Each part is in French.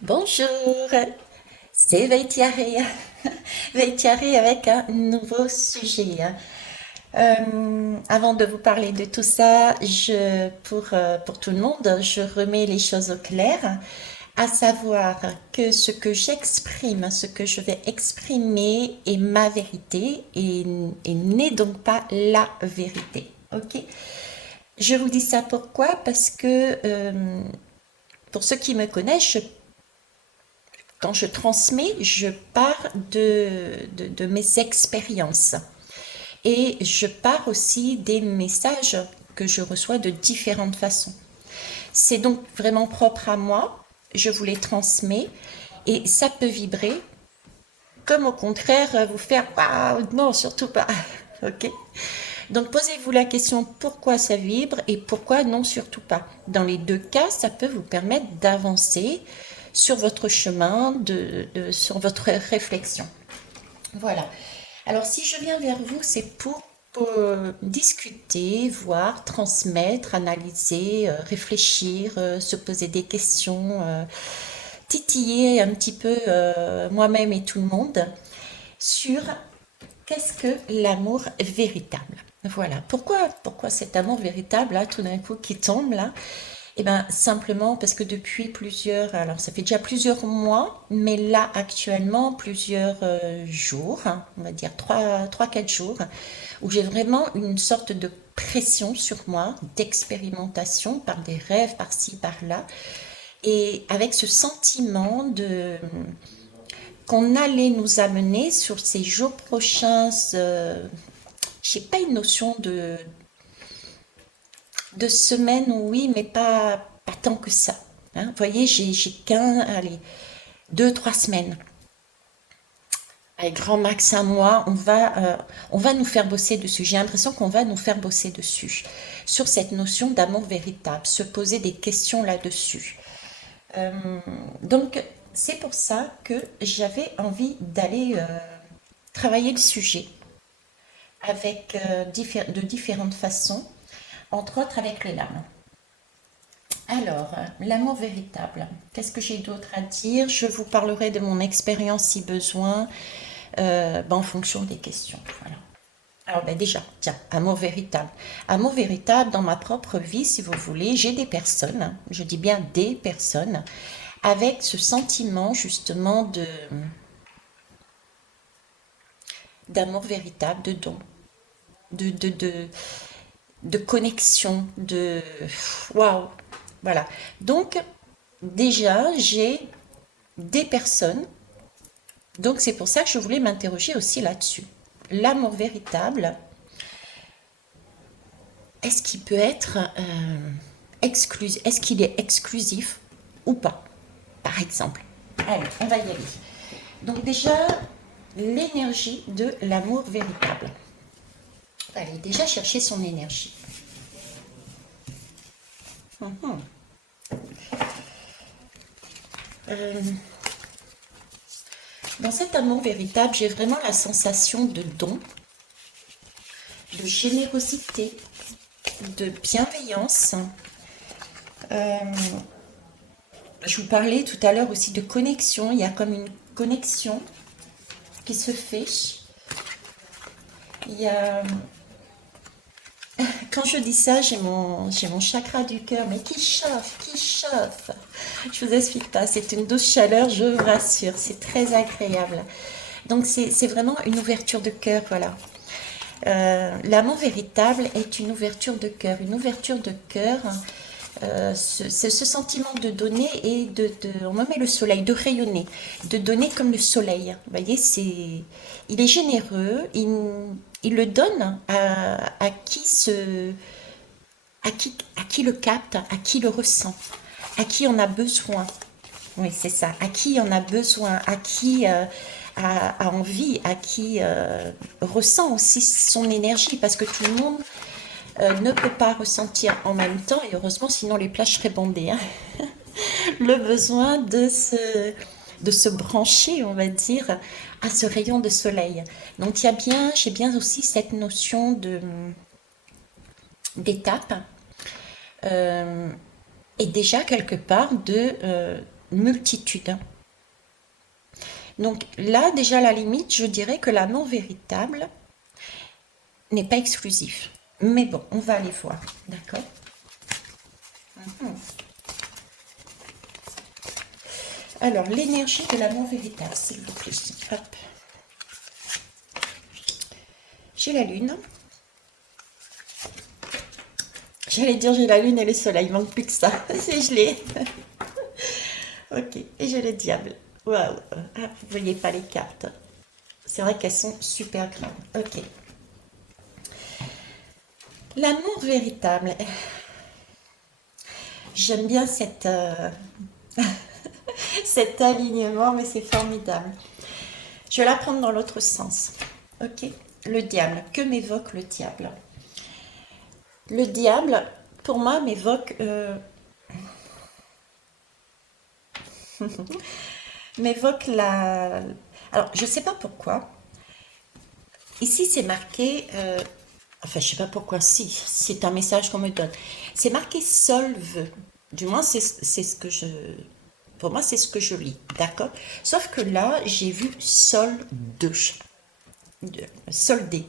Bonjour, c'est Veitiari. Veitiari avec un nouveau sujet. Avant de vous parler de tout ça, pour tout le monde, je remets les choses au clair, à savoir que ce que j'exprime, ce que je vais exprimer est ma vérité et n'est donc pas la vérité. Ok? Je vous dis ça pourquoi? Parce que pour ceux qui me connaissent, quand je transmets, je pars de mes expériences et je pars aussi des messages que je reçois de différentes façons. C'est donc vraiment propre à moi, je vous les transmets et ça peut vibrer comme au contraire vous faire waouh, non, surtout pas. Ok? Donc posez-vous la question pourquoi ça vibre et pourquoi non, surtout pas. Dans les deux cas, ça peut vous permettre d'avancer sur votre chemin, sur votre réflexion. Voilà. Alors si je viens vers vous, c'est pour discuter, voir, transmettre, analyser, réfléchir, se poser des questions, titiller un petit peu moi-même et tout le monde sur qu'est-ce que l'amour véritable. Voilà. Pourquoi cet amour véritable, là, tout d'un coup, qui tombe, là? Eh bien, simplement parce que depuis alors ça fait déjà plusieurs mois, mais là, actuellement, plusieurs jours, hein, on va dire 3, 4 jours, où j'ai vraiment une sorte de pression sur moi, d'expérimentation par des rêves par-ci, par-là, et avec ce sentiment qu'on allait nous amener sur ces jours prochains, j'ai pas une notion de semaine, oui, mais pas tant que ça. Hein. Vous voyez, j'ai allez, 2, 3 semaines. Avec grand max un mois, on va nous faire bosser dessus. J'ai l'impression qu'on va nous faire bosser dessus. Sur cette notion d'amour véritable, se poser des questions là-dessus. Euh, donc, c'est pour ça que j'avais envie d'aller travailler le sujet avec, de différentes façons, entre autres avec les lames. Alors, l'amour véritable. Qu'est-ce que j'ai d'autre à dire? Je vous parlerai de mon expérience si besoin, en fonction des questions. Voilà. Alors, déjà, tiens, amour véritable. Amour véritable dans ma propre vie, si vous voulez, j'ai des personnes, je dis bien des personnes, avec ce sentiment justement d'amour véritable, de don, de, de, de, de connexion, de waouh. Voilà. Donc, déjà, j'ai des personnes. Donc c'est pour ça que je voulais m'interroger aussi là-dessus. L'amour véritable, est-ce qu'il peut être exclusif, est-ce qu'il est exclusif ou pas, par exemple? Allez, on va y aller. Donc déjà, l'énergie de l'amour véritable. On va aller déjà chercher son énergie. Mhm. Euh, dans cet amour véritable, j'ai vraiment la sensation de don, de générosité, de bienveillance. Euh, Je vous parlais tout à l'heure aussi de connexion. Il y a comme une connexion qui se fait. Il y a... Quand je dis ça, j'ai mon chakra du cœur, mais qui chauffe, qui chauffe. Je vous explique pas, c'est une douce chaleur, je vous rassure, c'est très agréable. Donc c'est vraiment une ouverture de cœur, voilà. L'amour véritable est une ouverture de cœur. Ce sentiment de donner et on me met le soleil, de rayonner, de donner comme le soleil. Vous voyez, il est généreux, il le donne à à qui le capte, à qui le ressent, à qui en a besoin. Oui, c'est ça. À qui en a besoin, à qui a envie, à qui ressent aussi son énergie, parce que tout le monde ne peut pas ressentir en même temps, et heureusement, sinon les plages seraient bondées, hein, le besoin de se brancher, on va dire, à ce rayon de soleil. Donc j'ai bien aussi cette notion d'étape, euh, et déjà quelque part multitude. Donc là, déjà, à la limite, je dirais que l'amour véritable n'est pas exclusif. Mais bon, on va aller voir, d'accord? Alors, l'énergie de l'amour véritable, s'il vous plaît. Hop. J'ai la lune. J'allais dire j'ai la lune et le soleil, il manque plus que ça. C'est gelé. Ok, et j'ai le diable. Waouh. Ah, vous voyez pas les cartes. C'est vrai qu'elles sont super grandes. Ok. L'amour véritable. J'aime bien cet alignement, mais c'est formidable. Je vais la prendre dans l'autre sens. Ok. Le diable. Que m'évoque le diable? Le diable, pour moi, m'évoque la... Alors, je ne sais pas pourquoi. Ici, c'est marqué... enfin, je ne sais pas pourquoi. Si, c'est un message qu'on me donne. C'est marqué solve. Du moins, c'est ce que je... Pour moi, c'est ce que je lis. D'accord? Sauf que là, j'ai vu solde. Soldé.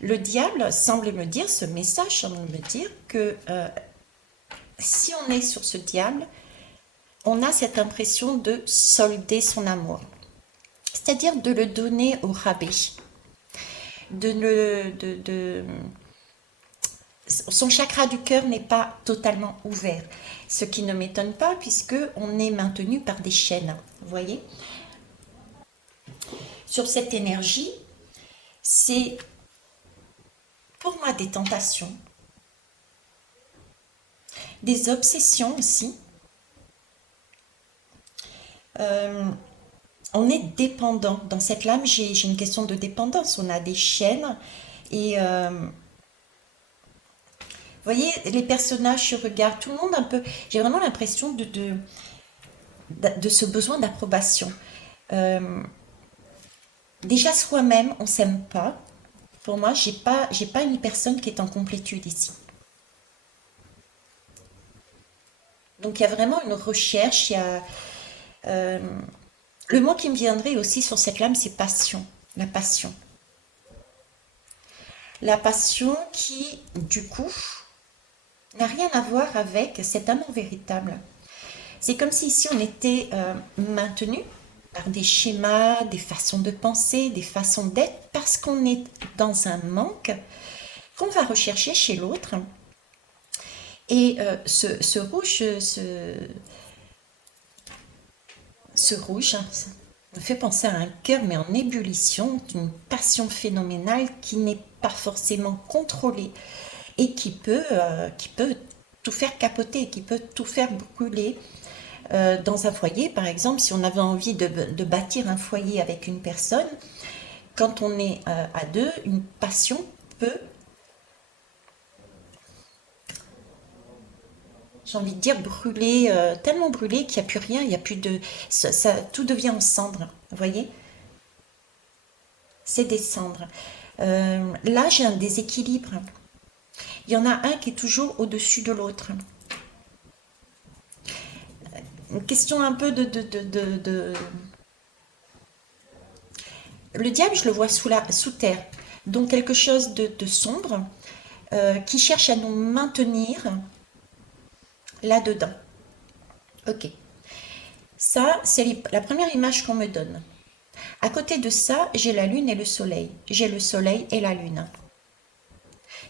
Le diable semble me dire, ce message semble me dire que si on est sur ce diable, on a cette impression de solder son amour. C'est-à-dire de le donner au rabais. Son chakra du cœur n'est pas totalement ouvert. Ce qui ne m'étonne pas puisque on est maintenu par des chaînes. Vous voyez? Sur cette énergie, c'est pour moi des tentations, des obsessions aussi. On est dépendant. Dans cette lame, j'ai une question de dépendance. On a des chaînes et vous voyez, les personnages se regardent, tout le monde un peu. J'ai vraiment l'impression de ce besoin d'approbation. Euh, Déjà soi-même, on s'aime pas. Pour moi, j'ai pas une personne qui est en complétude ici. Donc il y a vraiment une recherche. Il y a euh, le mot qui me viendrait aussi sur cette lame, c'est passion. La passion. La passion qui, du coup, n'a rien à voir avec cet amour véritable. C'est comme si ici on était maintenu par des schémas, des façons de penser, des façons d'être, parce qu'on est dans un manque qu'on va rechercher chez l'autre. Et ce rouge, ce rouge, ça me fait penser à un cœur, mais en ébullition, d'une passion phénoménale qui n'est pas forcément contrôlée et qui peut tout faire capoter, qui peut tout faire brûler. Dans un foyer, par exemple, si on avait envie de bâtir un foyer avec une personne, quand on est à deux, une passion peut, j'ai envie de dire, brûler, tellement brûler qu'il n'y a plus rien, il n'y a plus de... tout devient en cendres, vous voyez? C'est des cendres. Là, j'ai un déséquilibre. Il y en a un qui est toujours au-dessus de l'autre. Une question un peu Le diable, je le vois sous terre. Donc quelque chose de sombre qui cherche à nous maintenir là-dedans. Ok. Ça, c'est la première image qu'on me donne. À côté de ça, j'ai la lune et le soleil. J'ai le soleil et la lune.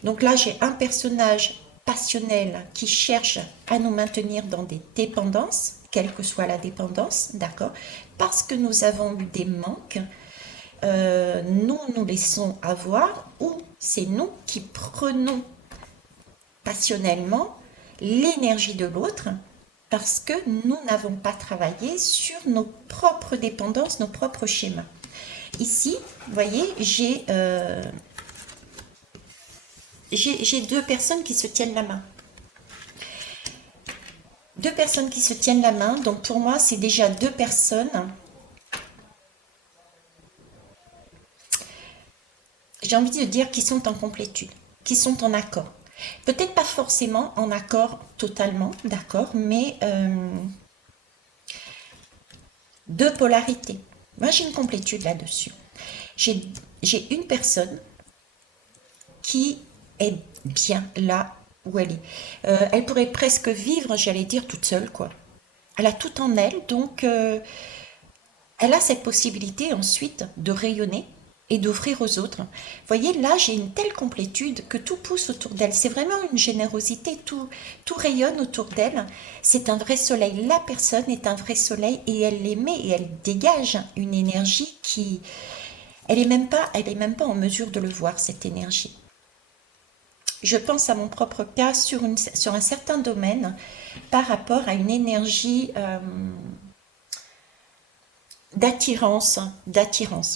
Donc là, j'ai un personnage passionnel qui cherche à nous maintenir dans des dépendances, quelle que soit la dépendance, d'accord? Parce que nous avons eu des manques, nous nous laissons avoir ou c'est nous qui prenons passionnellement l'énergie de l'autre parce que nous n'avons pas travaillé sur nos propres dépendances, nos propres schémas. Ici, vous voyez, j'ai deux personnes qui se tiennent la main. Deux personnes qui se tiennent la main, donc pour moi, c'est déjà deux personnes. J'ai envie de dire qui sont en complétude, qui sont en accord. Peut-être pas forcément en accord totalement, d'accord, mais deux polarités. Moi, j'ai une complétude là-dessus. J'ai une personne qui est bien là où elle est. Elle pourrait presque vivre, j'allais dire, toute seule, quoi. Elle a tout en elle, donc elle a cette possibilité ensuite de rayonner et d'offrir aux autres. Vous voyez, là, j'ai une telle complétude que tout pousse autour d'elle. C'est vraiment une générosité, tout rayonne autour d'elle. C'est un vrai soleil. La personne est un vrai soleil et elle l'émet et elle dégage une énergie qui... elle est même pas en mesure de le voir, cette énergie. Je pense à mon propre cas sur un certain domaine par rapport à une énergie d'attirance,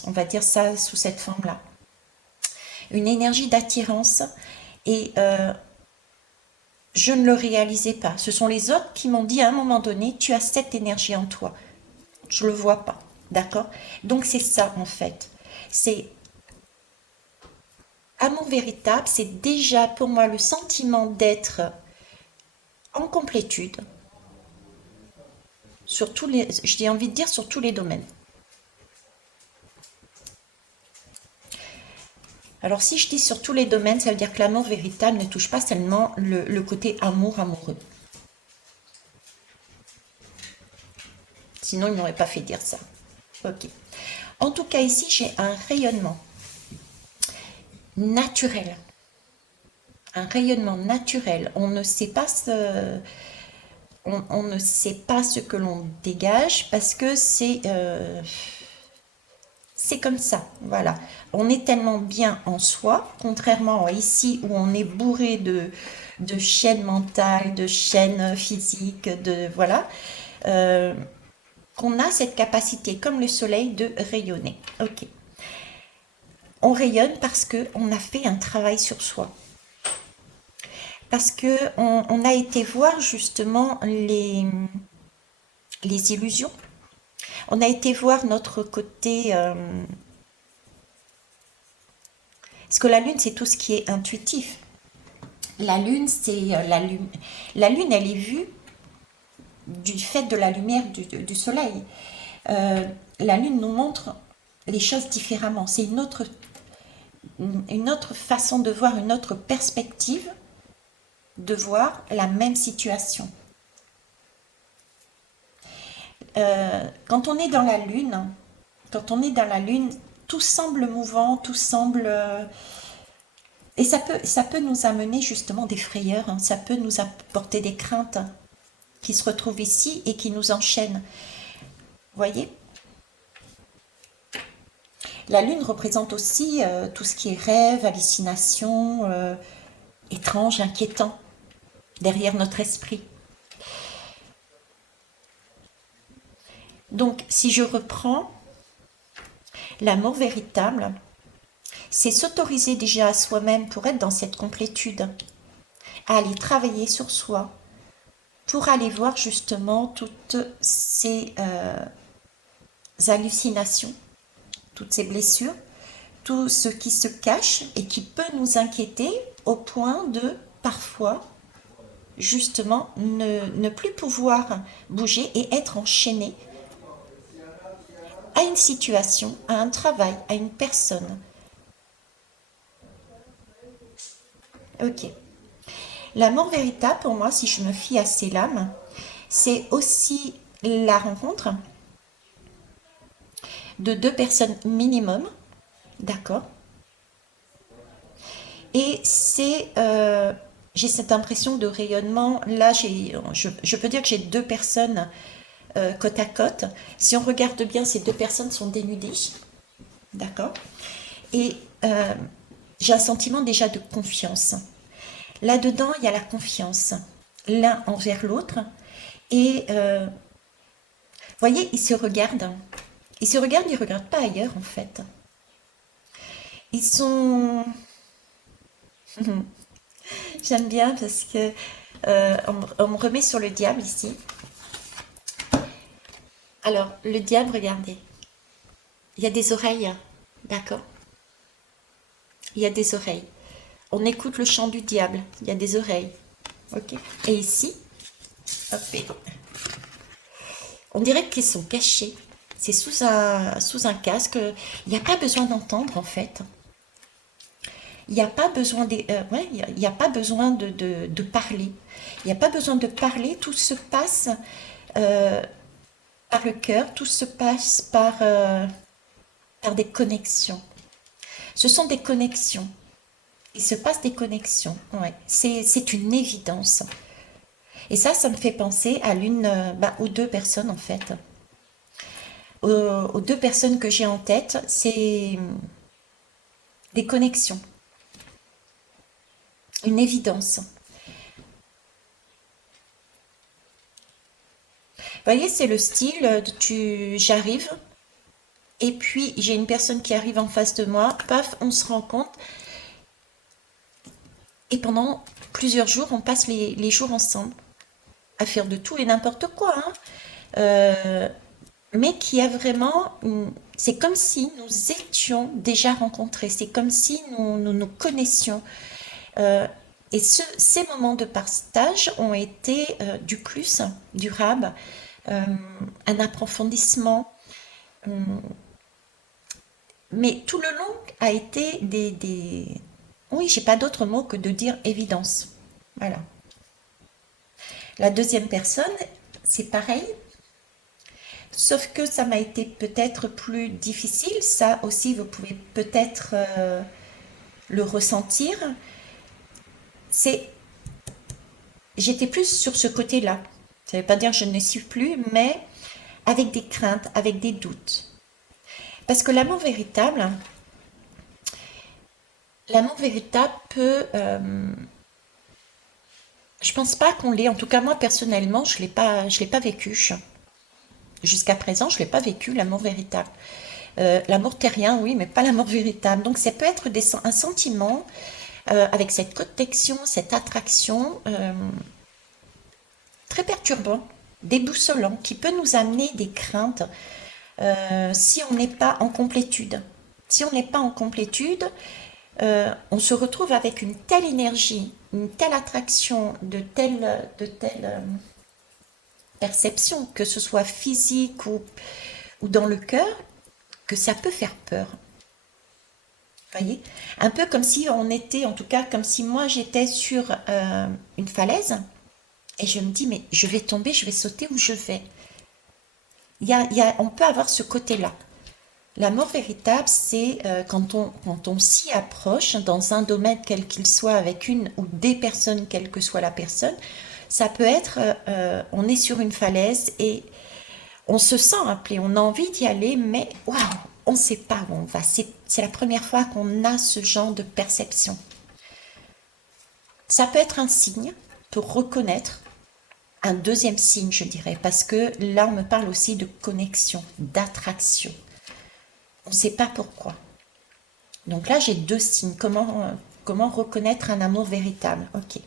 on va dire ça sous cette forme-là. Une énergie d'attirance et je ne le réalisais pas. Ce sont les autres qui m'ont dit à un moment donné, tu as cette énergie en toi. Je ne le vois pas, d'accord? Donc c'est ça en fait. C'est amour véritable, c'est déjà pour moi le sentiment d'être en complétude sur tous les, j'ai envie de dire sur tous les domaines. Alors si je dis sur tous les domaines, ça veut dire que l'amour véritable ne touche pas seulement le côté amoureux. Sinon, il n'aurait pas fait dire ça. Ok. En tout cas, ici, j'ai un rayonnement naturel. Un rayonnement naturel. On ne sait pas on ne sait pas ce que l'on dégage parce que c'est comme ça, voilà. On est tellement bien en soi, contrairement à ici où on est bourré de chaînes mentales, de chaînes physiques, de voilà, euh, qu'on a cette capacité, comme le soleil, de rayonner. Ok. On rayonne parce que on a fait un travail sur soi, parce que on a été voir justement les illusions. On a été voir notre côté. Parce que la lune, c'est tout ce qui est intuitif. La lune, c'est la lune. La lune, elle est vue du fait de la lumière du soleil. La lune nous montre les choses différemment. C'est une autre façon de voir, une autre perspective de voir la même situation. Quand on est dans la lune, tout semble mouvant, tout semble et ça peut nous amener justement des frayeurs, hein. Ça peut nous apporter des craintes qui se retrouvent ici et qui nous enchaînent. Vous voyez? La lune représente aussi tout ce qui est rêve, hallucination, étrange, inquiétant, derrière notre esprit. Donc, si je reprends, l'amour véritable, c'est s'autoriser déjà à soi-même pour être dans cette complétude, à aller travailler sur soi, pour aller voir justement toutes ces hallucinations, toutes ces blessures, tout ce qui se cache et qui peut nous inquiéter au point de parfois justement ne plus pouvoir bouger et être enchaîné à une situation, à un travail, à une personne. Ok. L'amour véritable, pour moi, si je me fie à ces lames, c'est aussi la rencontre de deux personnes minimum, d'accord? Et j'ai cette impression de rayonnement. Là, je peux dire que j'ai deux personnes côte à côte. Si on regarde bien, ces deux personnes sont dénudées, d'accord? Et j'ai un sentiment déjà de confiance. Là-dedans, il y a la confiance, l'un envers l'autre. Et vous voyez, ils se regardent. Ils se regardent, ils ne regardent pas ailleurs, en fait. Ils sont... J'aime bien parce que on me remet sur le diable ici. Alors, le diable, regardez. Il y a des oreilles, d'accord? Il y a des oreilles. On écoute le chant du diable. Il y a des oreilles. Ok. Et ici, hop, on dirait qu'ils sont cachés. C'est sous un casque. Il n'y a pas besoin d'entendre en fait. Il n'y a pas besoin ouais, il y a pas besoin de parler. Il n'y a pas besoin de parler. Tout se passe euh, par le cœur. Tout se passe par des connexions. Ce sont des connexions. Il se passe des connexions. Ouais. C'est une évidence. Et ça me fait penser à aux deux personnes en fait. Aux deux personnes que j'ai en tête, c'est des connexions, une évidence. Vous voyez, c'est le style, j'arrive, et puis j'ai une personne qui arrive en face de moi, paf, on se rencontre, et pendant plusieurs jours, on passe les jours ensemble, à faire de tout et n'importe quoi, hein. Euh, mais qui a vraiment, c'est comme si nous étions déjà rencontrés, c'est comme si nous connaissions. Euh, et ces moments de partage ont été du plus, durable, euh, un approfondissement. Mais tout le long a été Oui, j'ai pas d'autre mot que de dire évidence. Voilà. La deuxième personne, c'est pareil, sauf que ça m'a été peut-être plus difficile. Ça aussi, vous pouvez peut-être le ressentir. C'est, j'étais plus sur ce côté-là. Ça ne veut pas dire que je ne suis plus, mais avec des craintes, avec des doutes. Parce que l'amour véritable peut, je pense pas qu'on l'ait. En tout cas, moi personnellement, je l'ai pas vécu. Jusqu'à présent, je l'ai pas vécu l'amour véritable. L'amour terrien, oui, mais pas l'amour véritable. Donc, ça peut être un sentiment avec cette connexion, cette attraction très perturbant, déboussolant, qui peut nous amener des craintes si on n'est pas en complétude. Si on n'est pas en complétude, on se retrouve avec une telle énergie, une telle attraction, de telle perception, que ce soit physique ou dans le cœur, que ça peut faire peur. Vous voyez? Un peu comme si on était, en tout cas, comme si moi j'étais sur une falaise et je me dis, mais je vais tomber, je vais sauter où je vais. On peut avoir ce côté-là. L'amour véritable, c'est quand on s'y approche dans un domaine quel qu'il soit, avec une ou des personnes, quelle que soit la personne, ça peut être, on est sur une falaise et on se sent appelé, on a envie d'y aller, mais waouh, on ne sait pas où on va. C'est la première fois qu'on a ce genre de perception. Ça peut être un signe pour reconnaître, un deuxième signe, je dirais, parce que là, on me parle aussi de connexion, d'attraction. On ne sait pas pourquoi. Donc là, j'ai deux signes. Comment reconnaître un amour véritable? Ok.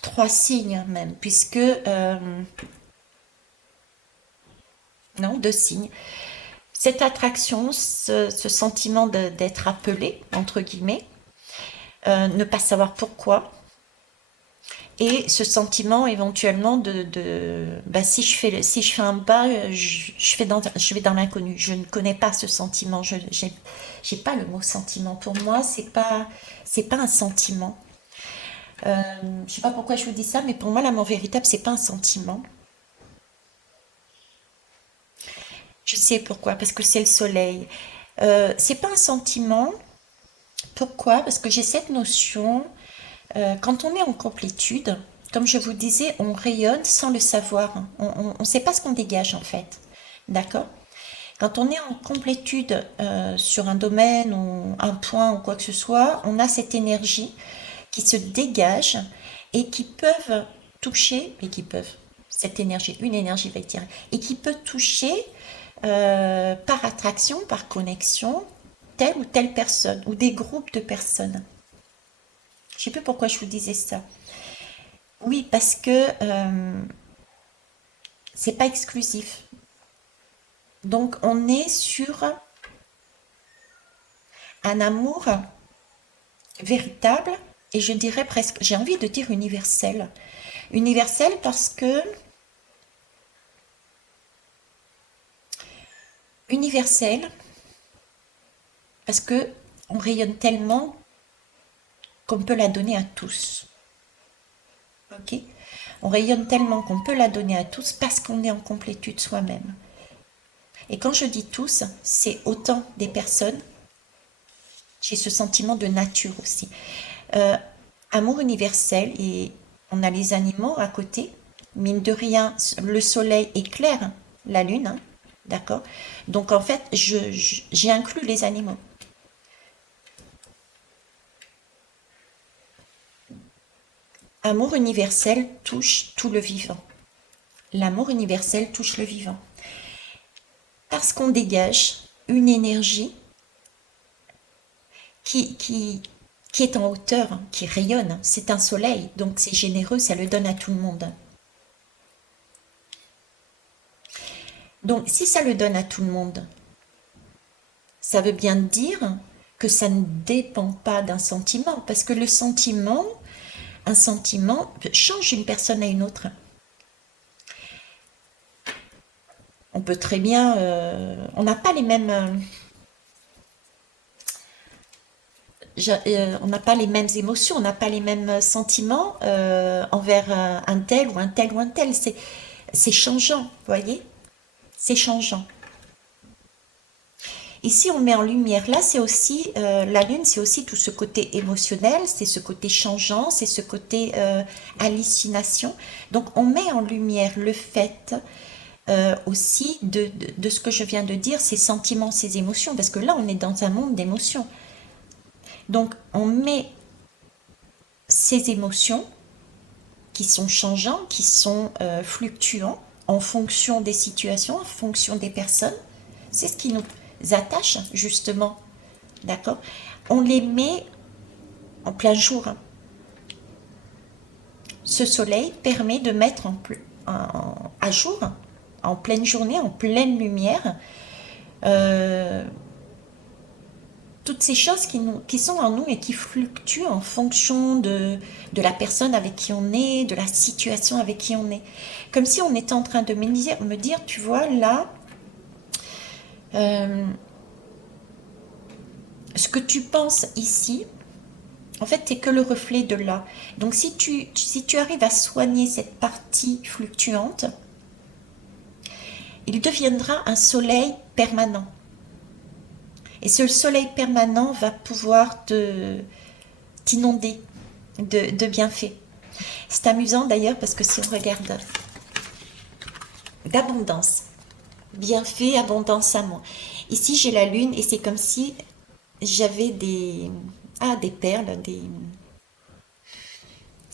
Trois signes même, puisque... non, deux signes. Cette attraction, ce sentiment d'être appelé, entre guillemets, ne pas savoir pourquoi, et ce sentiment éventuellement bah, si je fais un pas, je vais dans l'inconnu. Je ne connais pas ce sentiment. J'ai pas le mot sentiment. Pour moi, c'est pas un sentiment. Je sais pas pourquoi je vous dis ça, mais pour moi, l'amour véritable, c'est pas un sentiment. Je sais pourquoi, parce que c'est le soleil. C'est pas un sentiment. Pourquoi? Parce que j'ai cette notion, quand on est en complétude, comme je vous disais, on rayonne sans le savoir. On ne sait pas ce qu'on dégage en fait. D'accord? Quand on est en complétude sur un domaine ou un point ou quoi que ce soit, on a cette énergie qui se dégage et qui peuvent toucher, et qui peuvent, cette énergie, une énergie va dire, et qui peut toucher par attraction, par connexion, telle ou telle personne, ou des groupes de personnes. Je ne sais plus pourquoi je vous disais ça. Oui, parce que c'est pas exclusif. Donc on est sur un amour véritable et je dirais presque, j'ai envie de dire universel. Universel parce que universelle, parce que on rayonne tellement qu'on peut la donner à tous. Ok? On rayonne tellement qu'on peut la donner à tous parce qu'on est en complétude soi-même. Et quand je dis tous, c'est autant des personnes. J'ai ce sentiment de nature aussi. Euh, Amour universel, et on a les animaux à côté. Mine de rien, le soleil éclaire la lune, hein, d'accord? Donc en fait, j'ai inclus les animaux. Amour universel touche tout le vivant. L'amour universel touche le vivant. Parce qu'on dégage une énergie qui, qui, qui est en hauteur, hein, qui rayonne. C'est un soleil, donc c'est généreux, ça le donne à tout le monde. Donc si ça le donne à tout le monde, ça veut bien dire que ça ne dépend pas d'un sentiment, parce que le sentiment, un sentiment change d'une personne à une autre. On peut très bien, on n'a pas les mêmes, on n'a pas les mêmes émotions, on n'a pas les mêmes sentiments envers un tel ou un tel ou un tel. C'est changeant, vous voyez? C'est changeant. Ici, on met en lumière, là, c'est aussi, la lune, c'est aussi tout ce côté émotionnel, c'est ce côté changeant, c'est ce côté hallucination. Donc, on met en lumière le fait aussi de ce que je viens de dire, ces sentiments, ces émotions, parce que là, on est dans un monde d'émotions. Donc, on met ces émotions qui sont changeants, qui sont fluctuants en fonction des situations, en fonction des personnes. C'est ce qui nous attache, justement. D'accord? On les met en plein jour. Ce soleil permet de mettre à jour, en pleine journée, en pleine lumière, euh, toutes ces choses qui sont en nous et qui fluctuent en fonction de la personne avec qui on est, de la situation avec qui on est. Comme si on était en train de me dire, tu vois, là, euh, ce que tu penses ici, en fait, c'est que le reflet de là. Donc, si tu arrives à soigner cette partie fluctuante, il deviendra un soleil permanent. Et ce soleil permanent va pouvoir t'inonder de bienfaits. C'est amusant d'ailleurs parce que si on regarde d'abondance, bienfait, abondance, amour. Ici j'ai la lune et c'est comme si j'avais des perles,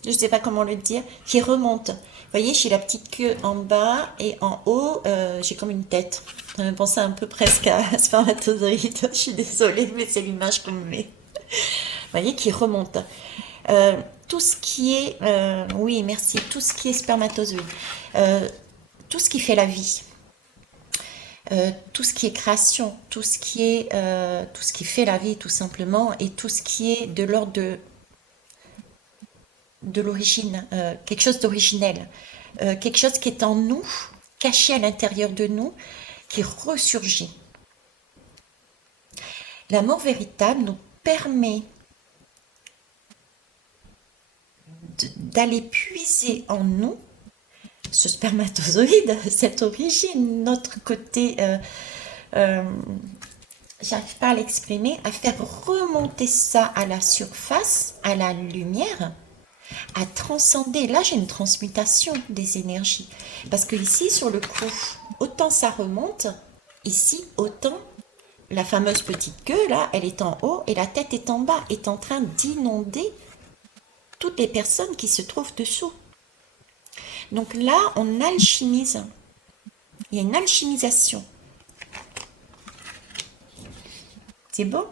je ne sais pas comment le dire, qui remontent. Vous voyez, j'ai la petite queue en bas et en haut, j'ai comme une tête. Ça me pensait un peu presque à spermatozoïde. Je suis désolée, mais c'est l'image qu'on me met. Vous voyez, qui remonte. Tout ce qui est, oui, merci, tout ce qui est spermatozoïde, tout ce qui fait la vie, tout ce qui est création, tout ce qui fait la vie tout simplement, et tout ce qui est de l'ordre de l'origine, quelque chose d'originel, quelque chose qui est en nous, caché à l'intérieur de nous, qui ressurgit. L'amour véritable nous permet d'aller puiser en nous ce spermatozoïde, cette origine, notre côté, j'arrive pas à l'exprimer, à faire remonter ça à la surface, à la lumière, à transcender. Là, j'ai une transmutation des énergies. Parce que ici, sur le coup, autant ça remonte, ici, autant la fameuse petite queue, là, elle est en haut et la tête est en bas, est en train d'inonder toutes les personnes qui se trouvent dessous. Donc là, on alchimise. Il y a une alchimisation. C'est beau.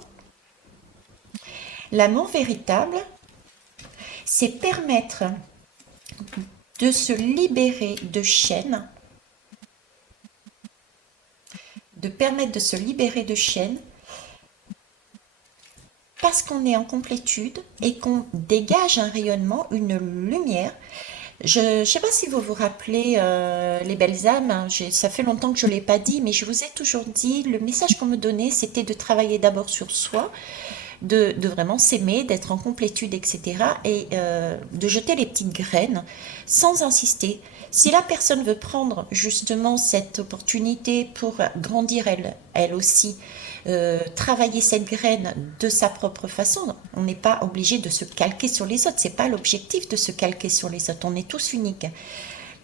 L'amour véritable, c'est permettre de se libérer de chaînes, parce qu'on est en complétude et qu'on dégage un rayonnement, une lumière Je ne sais pas si vous vous rappelez les belles âmes, hein, ça fait longtemps que je ne l'ai pas dit, mais je vous ai toujours dit, le message qu'on me donnait, c'était de travailler d'abord sur soi, de vraiment s'aimer, d'être en complétude, etc. Et de jeter les petites graines sans insister. Si la personne veut prendre justement cette opportunité pour grandir elle aussi, travailler cette graine de sa propre façon, on n'est pas obligé de se calquer sur les autres. C'est pas l'objectif de se calquer sur les autres. On est tous uniques.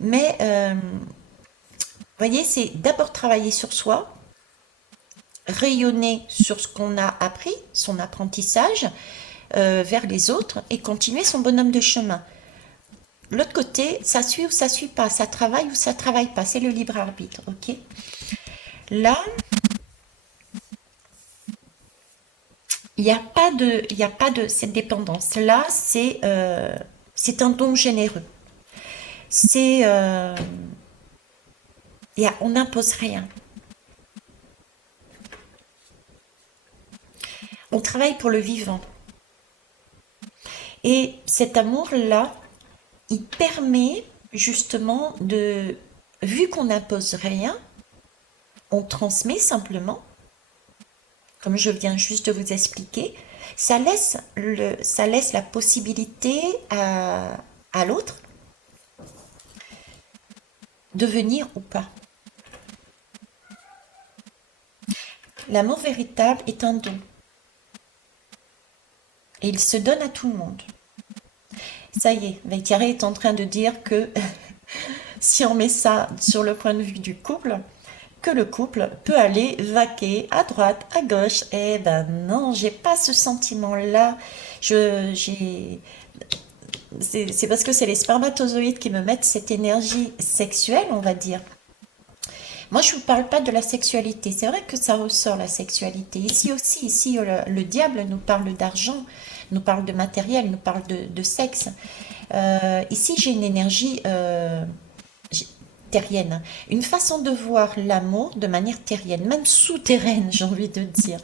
Mais vous voyez, c'est d'abord travailler sur soi, rayonner sur ce qu'on a appris, son apprentissage, vers les autres et continuer son bonhomme de chemin. L'autre côté, ça suit ou ça suit pas, ça travaille ou ça travaille pas, c'est le libre arbitre, ok? Là, il y a pas de cette dépendance. Là, c'est un don généreux. C'est, on n'impose rien. On travaille pour le vivant. Et cet amour-là, il permet justement de, vu qu'on n'impose rien, on transmet simplement, comme je viens juste de vous expliquer, ça laisse la possibilité à l'autre de venir ou pas. L'amour véritable est un don et il se donne à tout le monde. Ça y est, Vaikaré est en train de dire que si on met ça sur le point de vue du couple, que le couple peut aller vaquer à droite, à gauche. Eh ben non, j'ai pas ce sentiment-là. J'ai, c'est parce que c'est les spermatozoïdes qui me mettent cette énergie sexuelle, on va dire. Moi, je ne vous parle pas de la sexualité. C'est vrai que ça ressort la sexualité. Ici aussi, ici, le diable nous parle d'argent, nous parle de matériel, nous parle de sexe. Ici, j'ai une énergie terrienne, une façon de voir l'amour de manière terrienne, même souterraine, j'ai envie de dire.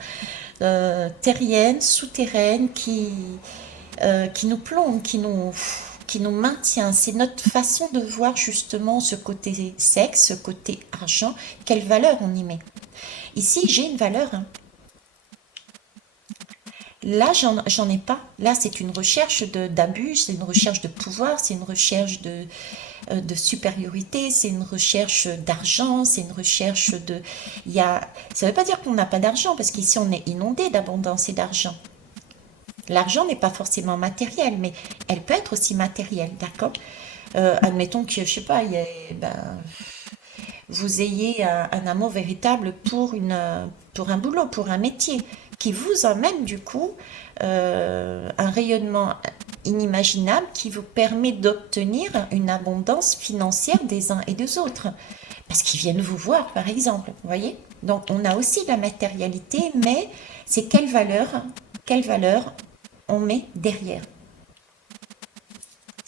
Terrienne, souterraine, qui nous plombe, qui nous maintient. C'est notre façon de voir justement ce côté sexe, ce côté argent, quelle valeur on y met. Ici, j'ai une valeur, hein. Là, j'en ai pas. Là, c'est une recherche d'abus, c'est une recherche de pouvoir, c'est une recherche de supériorité, c'est une recherche d'argent, c'est une recherche de... Ça ne veut pas dire qu'on n'a pas d'argent, parce qu'ici, on est inondé d'abondance et d'argent. L'argent n'est pas forcément matériel, mais elle peut être aussi matérielle, d'accord? Admettons que, je sais pas, vous ayez un amour véritable pour un boulot, pour un métier, qui vous emmène du coup un rayonnement inimaginable qui vous permet d'obtenir une abondance financière des uns et des autres. Parce qu'ils viennent vous voir, par exemple, vous voyez? Donc on a aussi la matérialité, mais c'est quelle valeur on met derrière.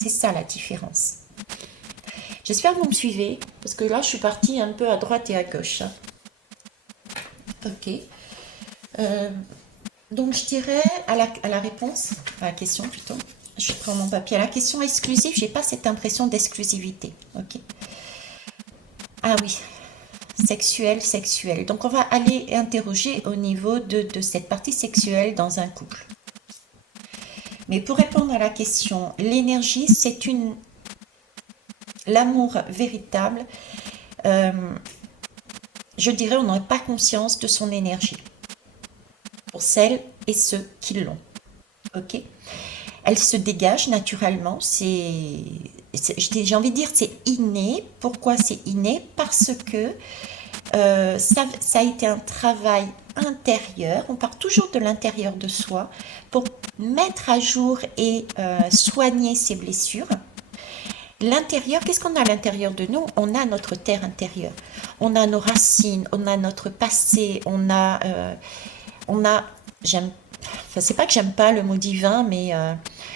C'est ça la différence. J'espère que vous me suivez, parce que là, je suis partie un peu à droite et à gauche. Ok. Euh, donc, je dirais à la réponse, à la question plutôt, je prends mon papier. À la question exclusive, j'ai pas cette impression d'exclusivité. Ok. Ah oui, sexuel, sexuel. Donc, on va aller interroger au niveau de cette partie sexuelle dans un couple. Mais pour répondre à la question, l'énergie, c'est l'amour véritable. euh, je dirais, on n'a pas conscience de son énergie. Pour celles et ceux qui l'ont. Ok. Elle se dégage naturellement. J'ai envie de dire, c'est inné. Pourquoi c'est inné? Parce que ça a été un travail intérieur. On part toujours de l'intérieur de soi pour mettre à jour et soigner ses blessures. L'intérieur, qu'est-ce qu'on a à l'intérieur de nous? On a notre terre intérieure. On a nos racines, on a notre passé, j'aime, enfin, c'est pas que j'aime pas le mot divin, mais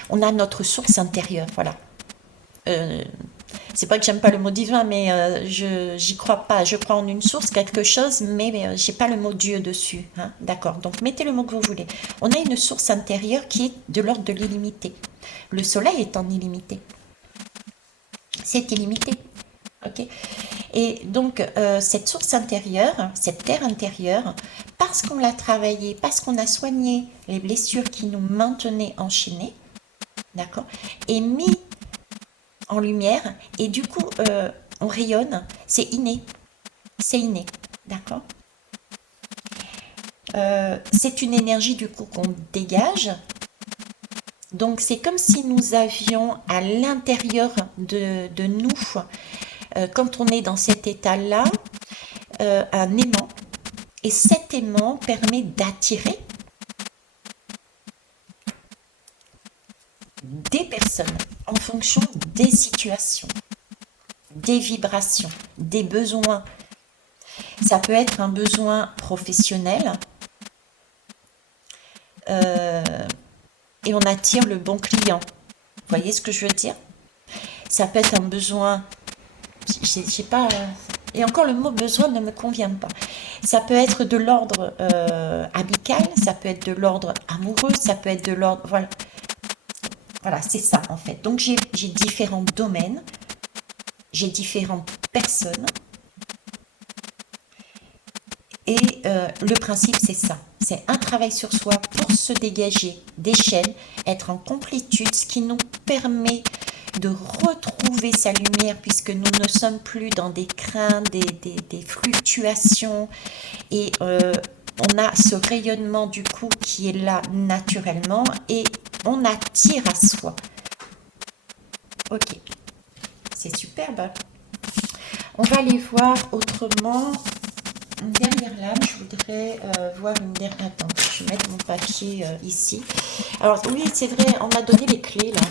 on a notre source intérieure, voilà. Euh, c'est pas que j'aime pas le mot divin, mais j'y crois pas. Je crois en une source, quelque chose, mais j'ai pas le mot Dieu dessus, hein. D'accord. Donc mettez le mot que vous voulez. On a une source intérieure qui est de l'ordre de l'illimité. Le soleil est en illimité. C'est illimité. Ok. Et donc, cette source intérieure, cette terre intérieure, parce qu'on l'a travaillée, parce qu'on a soigné les blessures qui nous maintenaient enchaînés, d'accord, est mis en lumière et du coup, on rayonne, c'est inné, d'accord. C'est une énergie du coup qu'on dégage. Donc c'est comme si nous avions à l'intérieur de nous, quand on est dans cet état-là, un aimant. Et cet aimant permet d'attirer des personnes en fonction des situations, des vibrations, des besoins. Ça peut être un besoin professionnel, et on attire le bon client. Vous voyez ce que je veux dire? Ça peut être un besoin, je sais pas, et encore le mot besoin ne me convient pas. Ça peut être de l'ordre amical, ça peut être de l'ordre amoureux, ça peut être de l'ordre, voilà. Voilà, c'est ça en fait. Donc j'ai différents domaines, j'ai différentes personnes, et le principe c'est ça. C'est un travail sur soi pour se dégager des chaînes, être en complétude, ce qui nous permet de retrouver sa lumière puisque nous ne sommes plus dans des craintes, des fluctuations, et on a ce rayonnement du coup qui est là naturellement et on attire à soi. Ok, c'est superbe. On va aller voir autrement. Une dernière lame, je voudrais voir une dernière. Attends, je vais mettre mon papier ici. Alors oui, c'est vrai, on m'a donné les clés là.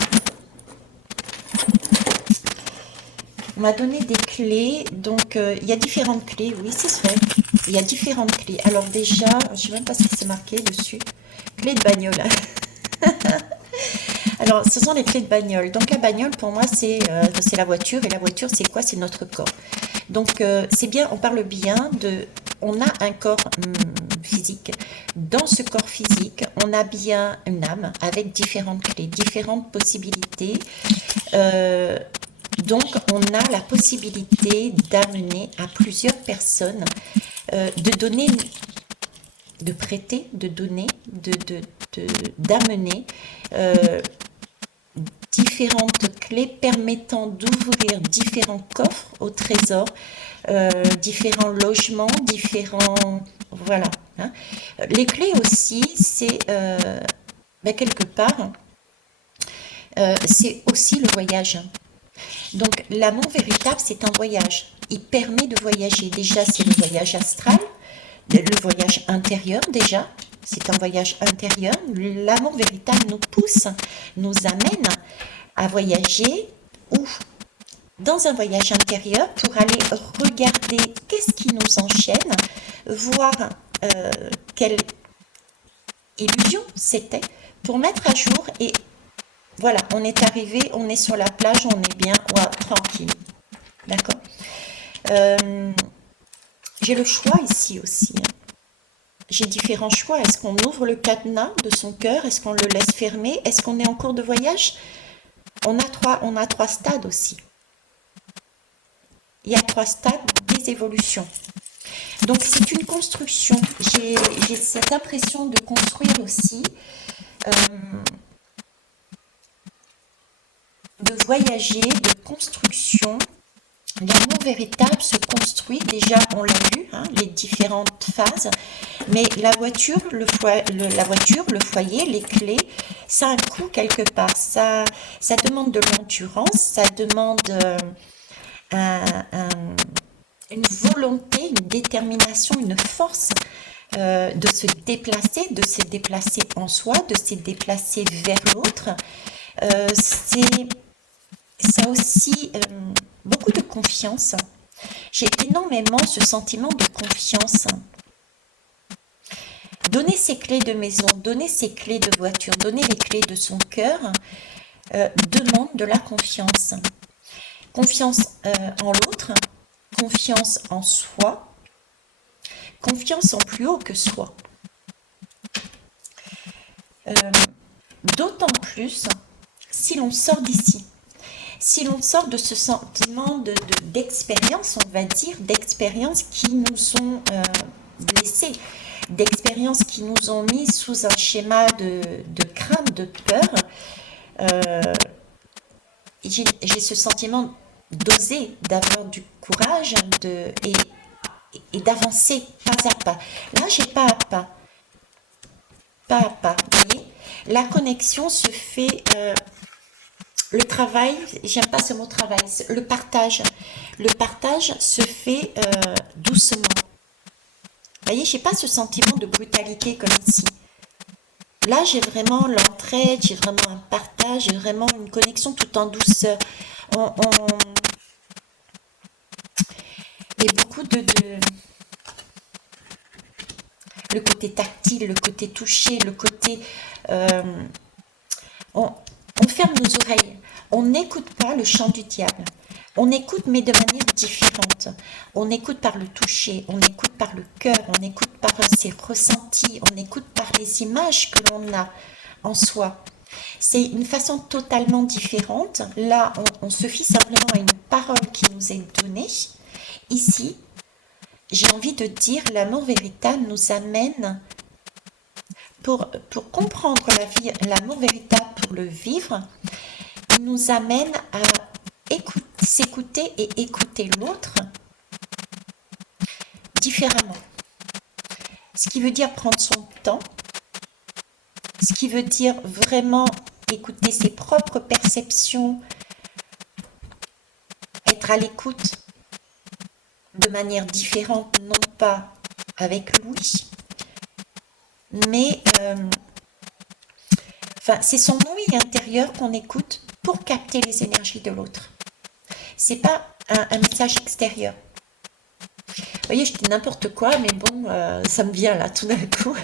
On m'a donné des clés, donc il y a différentes clés, oui c'est vrai. Il y a différentes clés. Alors déjà, je ne sais même pas ce qui s'est marqué dessus. Clé de bagnole. Alors, ce sont les clés de bagnole. Donc, la bagnole, pour moi, c'est la voiture. Et la voiture, c'est quoi? C'est notre corps. Donc, c'est bien, on parle bien de... On a un corps physique. Dans ce corps physique, on a bien une âme avec différentes clés, différentes possibilités. Donc, on a la possibilité d'amener à plusieurs personnes, de donner, de prêter, de donner, d'amener différentes clés permettant d'ouvrir différents coffres au trésor, différents logements, différents... Voilà. Hein. Les clés aussi, c'est quelque part, c'est aussi le voyage. Donc l'amour véritable, c'est un voyage. Il permet de voyager. Déjà, c'est le voyage astral, le voyage intérieur déjà. C'est un voyage intérieur. L'amour véritable nous pousse, nous amène à voyager ou dans un voyage intérieur pour aller regarder qu'est-ce qui nous enchaîne, voir quelle illusion c'était, pour mettre à jour et voilà, on est arrivé, on est sur la plage, on est bien, ouais, tranquille. D'accord. J'ai le choix ici aussi. Hein. J'ai différents choix. Est-ce qu'on ouvre le cadenas de son cœur? Est-ce qu'on le laisse fermer? Est-ce qu'on est en cours de voyage? On a trois stades aussi. Il y a trois stades des évolutions. Donc c'est une construction. J'ai cette impression de construire aussi, de voyager, de construction. L'amour véritable se construit, déjà on l'a vu, hein, les différentes phases, mais la voiture, le foyer, les clés, ça a un coût quelque part, ça demande de l'endurance, ça demande une volonté, une détermination, une force de se déplacer en soi, de se déplacer vers l'autre. Ça aussi beaucoup de confiance. J'ai énormément ce sentiment de confiance. Donner ses clés de maison, donner ses clés de voiture, donner les clés de son cœur demande de la confiance. Confiance en l'autre, confiance en soi, confiance en plus haut que soi. D'autant plus si l'on sort d'ici. Si l'on sort de ce sentiment d'expérience, on va dire, d'expériences qui nous ont blessés, d'expériences qui nous ont mis sous un schéma de crainte, de peur, euh, j'ai ce sentiment d'oser, d'avoir du courage et d'avancer pas à pas. Là, j'ai pas à pas, pas à pas. Vous voyez, la connexion se fait, le travail, j'aime pas ce mot travail, le partage. Le partage se fait doucement. Vous voyez, j'ai pas ce sentiment de brutalité comme ici. Là, j'ai vraiment l'entraide, j'ai vraiment un partage, j'ai vraiment une connexion tout en douceur. Et beaucoup le côté tactile, le côté touché, le côté... euh, on ferme nos oreilles. On n'écoute pas le chant du diable. On écoute, mais de manière différente. On écoute par le toucher, on écoute par le cœur, on écoute par ses ressentis, on écoute par les images que l'on a en soi. C'est une façon totalement différente. Là, on se fie simplement à une parole qui nous est donnée. Ici, j'ai envie de dire, l'amour véritable nous amène, pour comprendre la vie, l'amour véritable, pour le vivre, il nous amène à s'écouter et écouter l'autre différemment. Ce qui veut dire prendre son temps, ce qui veut dire vraiment écouter ses propres perceptions, être à l'écoute de manière différente, non pas avec l'ouïe, mais c'est son ouïe intérieur qu'on écoute pour capter les énergies de l'autre. C'est pas un message extérieur. Vous voyez, je dis n'importe quoi, mais bon, ça me vient là tout d'un coup.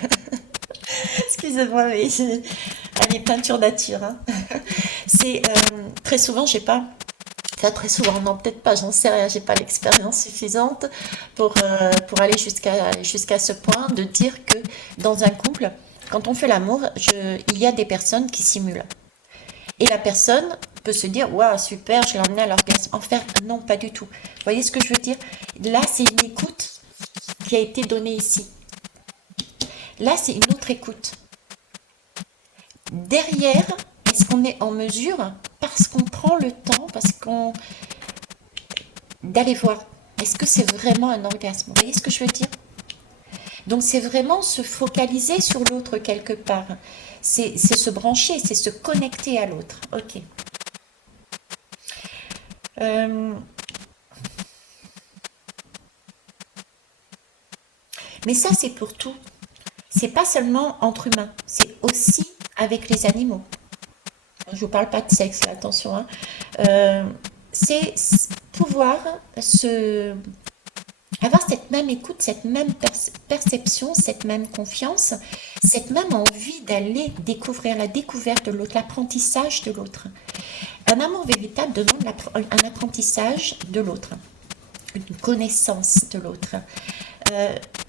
Excusez-moi, mais les peintures nature. Hein. C'est très souvent, j'ai pas. Enfin, très souvent, non, peut-être pas, j'en sais rien, j'ai pas l'expérience suffisante pour aller jusqu'à ce point de dire que dans un couple, quand on fait l'amour, il y a des personnes qui simulent. Et la personne peut se dire, waouh, super, je l'ai emmené à l'orgasme. En fait, non, pas du tout. Vous voyez ce que je veux dire? Là, c'est une écoute qui a été donnée ici. Là, c'est une autre écoute. Derrière, est-ce qu'on est en mesure, parce qu'on prend le temps, d'aller voir, est-ce que c'est vraiment un orgasme? Vous voyez ce que je veux dire? Donc c'est vraiment se focaliser sur l'autre quelque part. C'est se brancher, c'est se connecter à l'autre. Ok. Mais ça, c'est pour tout. C'est pas seulement entre humains, c'est aussi avec les animaux. Je vous parle pas de sexe, là, attention. Hein. C'est pouvoir avoir cette même écoute, cette même perception, cette même confiance, cette même envie d'aller découvrir la découverte de l'autre, l'apprentissage de l'autre. Un amour véritable demande un apprentissage de l'autre, une connaissance de l'autre,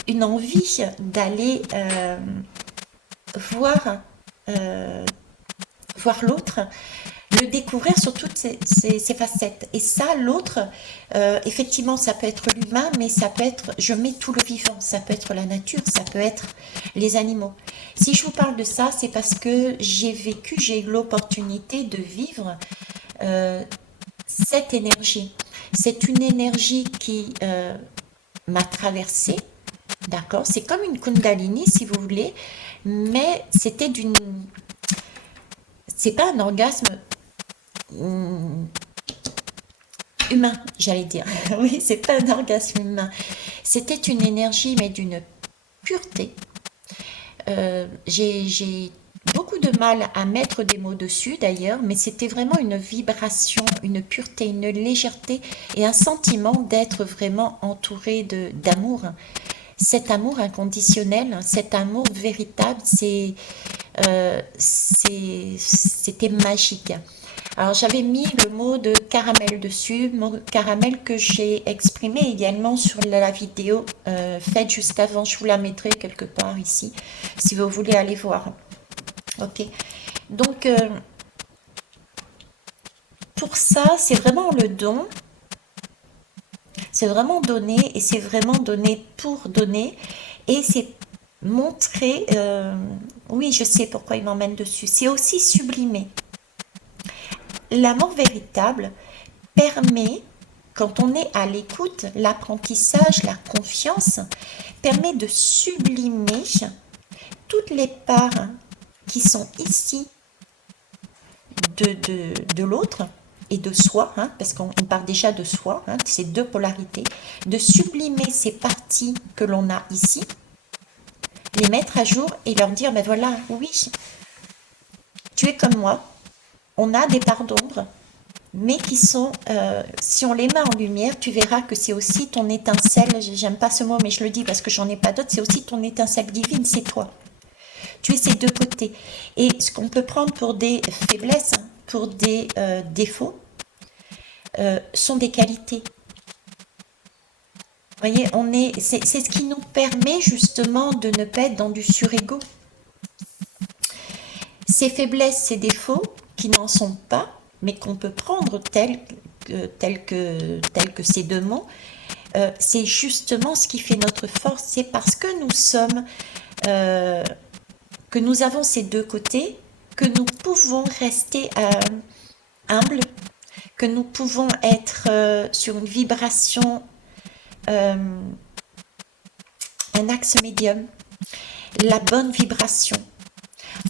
une envie d'aller voir l'autre, le découvrir sur toutes ses facettes. Et ça, l'autre, effectivement, ça peut être l'humain, mais ça peut être, je mets tout le vivant, ça peut être la nature, ça peut être les animaux. Si je vous parle de ça, c'est parce que j'ai eu l'opportunité de vivre cette énergie. C'est une énergie qui m'a traversée, d'accord? C'est comme une Kundalini, si vous voulez, mais c'était c'est pas un orgasme humain, j'allais dire. Oui, c'est pas un orgasme humain. C'était une énergie, mais d'une pureté. J'ai beaucoup de mal à mettre des mots dessus d'ailleurs, mais c'était vraiment une vibration, une pureté, une légèreté et un sentiment d'être vraiment entouré d'amour. Cet amour inconditionnel, cet amour véritable, c'était magique. Alors j'avais mis le mot de caramel dessus, mot caramel que j'ai exprimé également sur la vidéo faite juste avant. Je vous la mettrai quelque part ici, si vous voulez aller voir. Ok, donc pour ça, c'est vraiment le don, c'est vraiment donner et c'est vraiment donner pour donner et c'est montrer, oui, je sais pourquoi il m'emmène dessus, c'est aussi sublimer. L'amour véritable permet, quand on est à l'écoute, l'apprentissage, la confiance, permet de sublimer toutes les parts qui sont ici de l'autre et de soi, hein, parce qu'on part déjà de soi, hein, ces deux polarités, de sublimer ces parties que l'on a ici, les mettre à jour et leur dire, ben voilà, oui, tu es comme moi, on a des parts d'ombre, mais qui sont, si on les met en lumière, tu verras que c'est aussi ton étincelle, j'aime pas ce mot, mais je le dis parce que j'en ai pas d'autre, c'est aussi ton étincelle divine, c'est toi. Tu es ces deux côtés. Et ce qu'on peut prendre pour des faiblesses, pour des défauts, sont des qualités. Vous voyez, c'est ce qui nous permet justement de ne pas être dans du surego. Ces faiblesses, ces défauts, qui n'en sont pas, mais qu'on peut prendre tels que ces deux mots, c'est justement ce qui fait notre force. C'est parce que nous sommes, que nous avons ces deux côtés, que nous pouvons rester humbles, que nous pouvons être sur une vibration, un axe médium, la bonne vibration.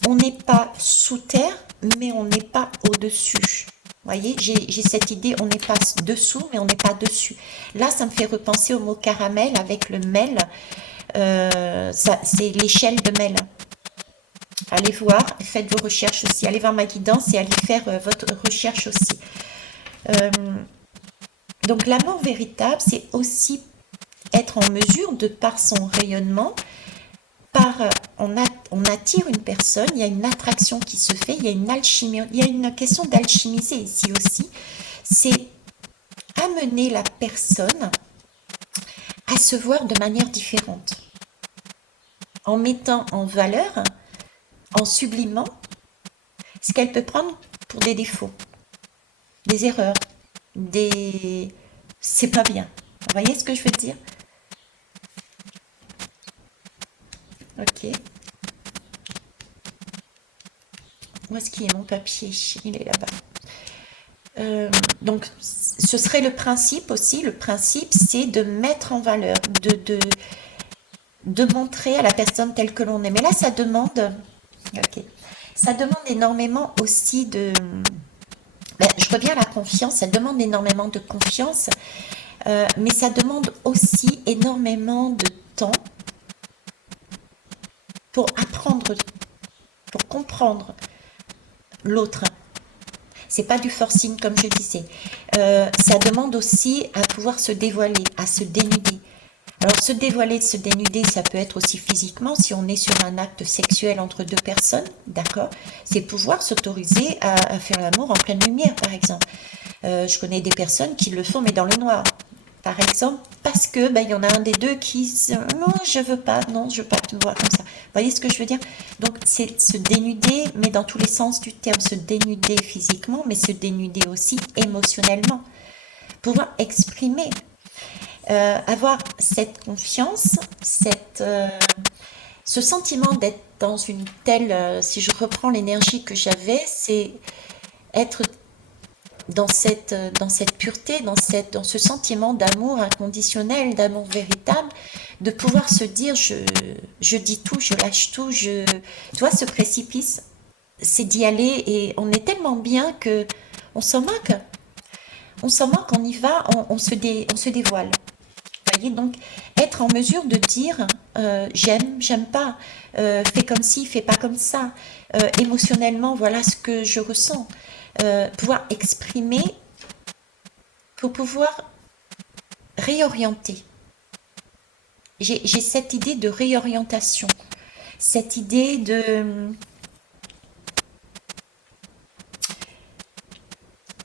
On n'est pas sous terre, mais on n'est pas au-dessus. Vous voyez, j'ai cette idée, on n'est pas dessous, mais on n'est pas dessus. Là, ça me fait repenser au mot caramel avec le mel. C'est l'échelle de mel. Allez voir, faites vos recherches aussi. Allez voir ma guidance et allez faire votre recherche aussi. Donc l'amour véritable, c'est aussi être en mesure, de par son rayonnement, on attire une personne, il y a une attraction qui se fait, il y a une alchimie, il y a une question d'alchimiser ici aussi. C'est amener la personne à se voir de manière différente, en mettant en valeur, en sublimant ce qu'elle peut prendre pour des défauts, des erreurs, c'est pas bien. Vous voyez ce que je veux dire? Ok. Où est-ce qu'il est mon papier? Il est là-bas. Donc, ce serait le principe aussi. Le principe, c'est de mettre en valeur, de montrer à la personne telle que l'on est. Mais là, ça demande, ok, ça demande énormément aussi je reviens à la confiance. Ça demande énormément de confiance, mais ça demande aussi énormément de temps pour apprendre, pour comprendre l'autre. C'est pas du forcing comme je disais. Ça demande aussi à pouvoir se dévoiler, à se dénuder. Alors se dévoiler, se dénuder, ça peut être aussi physiquement si on est sur un acte sexuel entre deux personnes, d'accord? C'est pouvoir s'autoriser à faire l'amour en pleine lumière, par exemple. Je connais des personnes qui le font mais dans le noir, par exemple, parce que il y en a un des deux qui non, je veux pas, non, je veux pas te voir comme ça. Vous voyez ce que je veux dire? Donc c'est se dénuder, mais dans tous les sens du terme, se dénuder physiquement, mais se dénuder aussi émotionnellement, pouvoir exprimer, avoir cette confiance, ce sentiment d'être dans une telle, si je reprends l'énergie que j'avais, c'est être dans cette pureté, dans ce sentiment d'amour inconditionnel, d'amour véritable, de pouvoir se dire je dis tout, je lâche tout, tu vois, ce précipice, c'est d'y aller et on est tellement bien que on s'en moque. On s'en moque, on y va, on se dévoile. Vous voyez, donc être en mesure de dire j'aime, j'aime pas, fais comme ci, fais pas comme ça, émotionnellement, voilà ce que je ressens. Pouvoir exprimer pour pouvoir réorienter. J'ai cette idée de réorientation, cette idée de...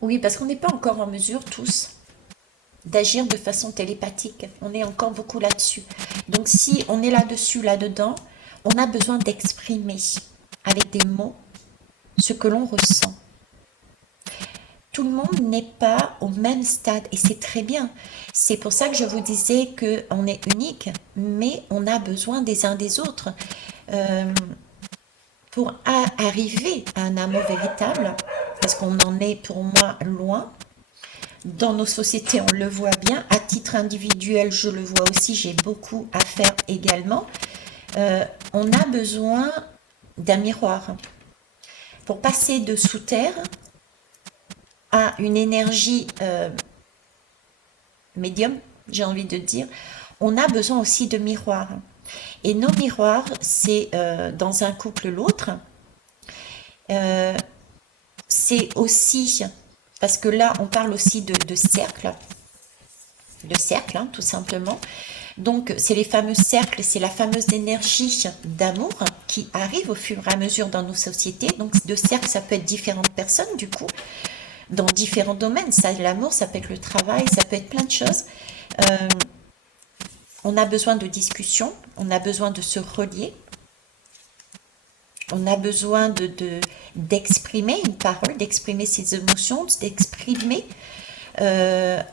Oui, parce qu'on n'est pas encore en mesure tous d'agir de façon télépathique. On est encore beaucoup là-dessus. Donc si on est là-dessus, là-dedans, on a besoin d'exprimer avec des mots ce que l'on ressent. tout le monde n'est pas au même stade et c'est très bien. C'est pour ça que je vous disais qu'on est unique, mais on a besoin des uns des autres euh, pour arriver à un amour véritable, parce qu'on en est pour moi loin. Dans nos sociétés, on le voit bien. À titre individuel, je le vois aussi, j'ai beaucoup à faire également. On a besoin d'un miroir pour passer de sous terre à une énergie médium, j'ai envie de dire. On a besoin aussi de miroirs. Et nos miroirs, c'est dans un couple l'autre. C'est aussi, parce que là, on parle aussi de cercle, hein, tout simplement. Donc, c'est les fameux cercles, c'est la fameuse énergie d'amour qui arrive au fur et à mesure dans nos sociétés. Donc, de cercle, ça peut être différentes personnes, du coup, dans différents domaines. Ça, l'amour, ça peut être le travail, ça peut être plein de choses. On a besoin de discussion, on a besoin de se relier, on a besoin d'exprimer une parole, d'exprimer ses émotions, d'exprimer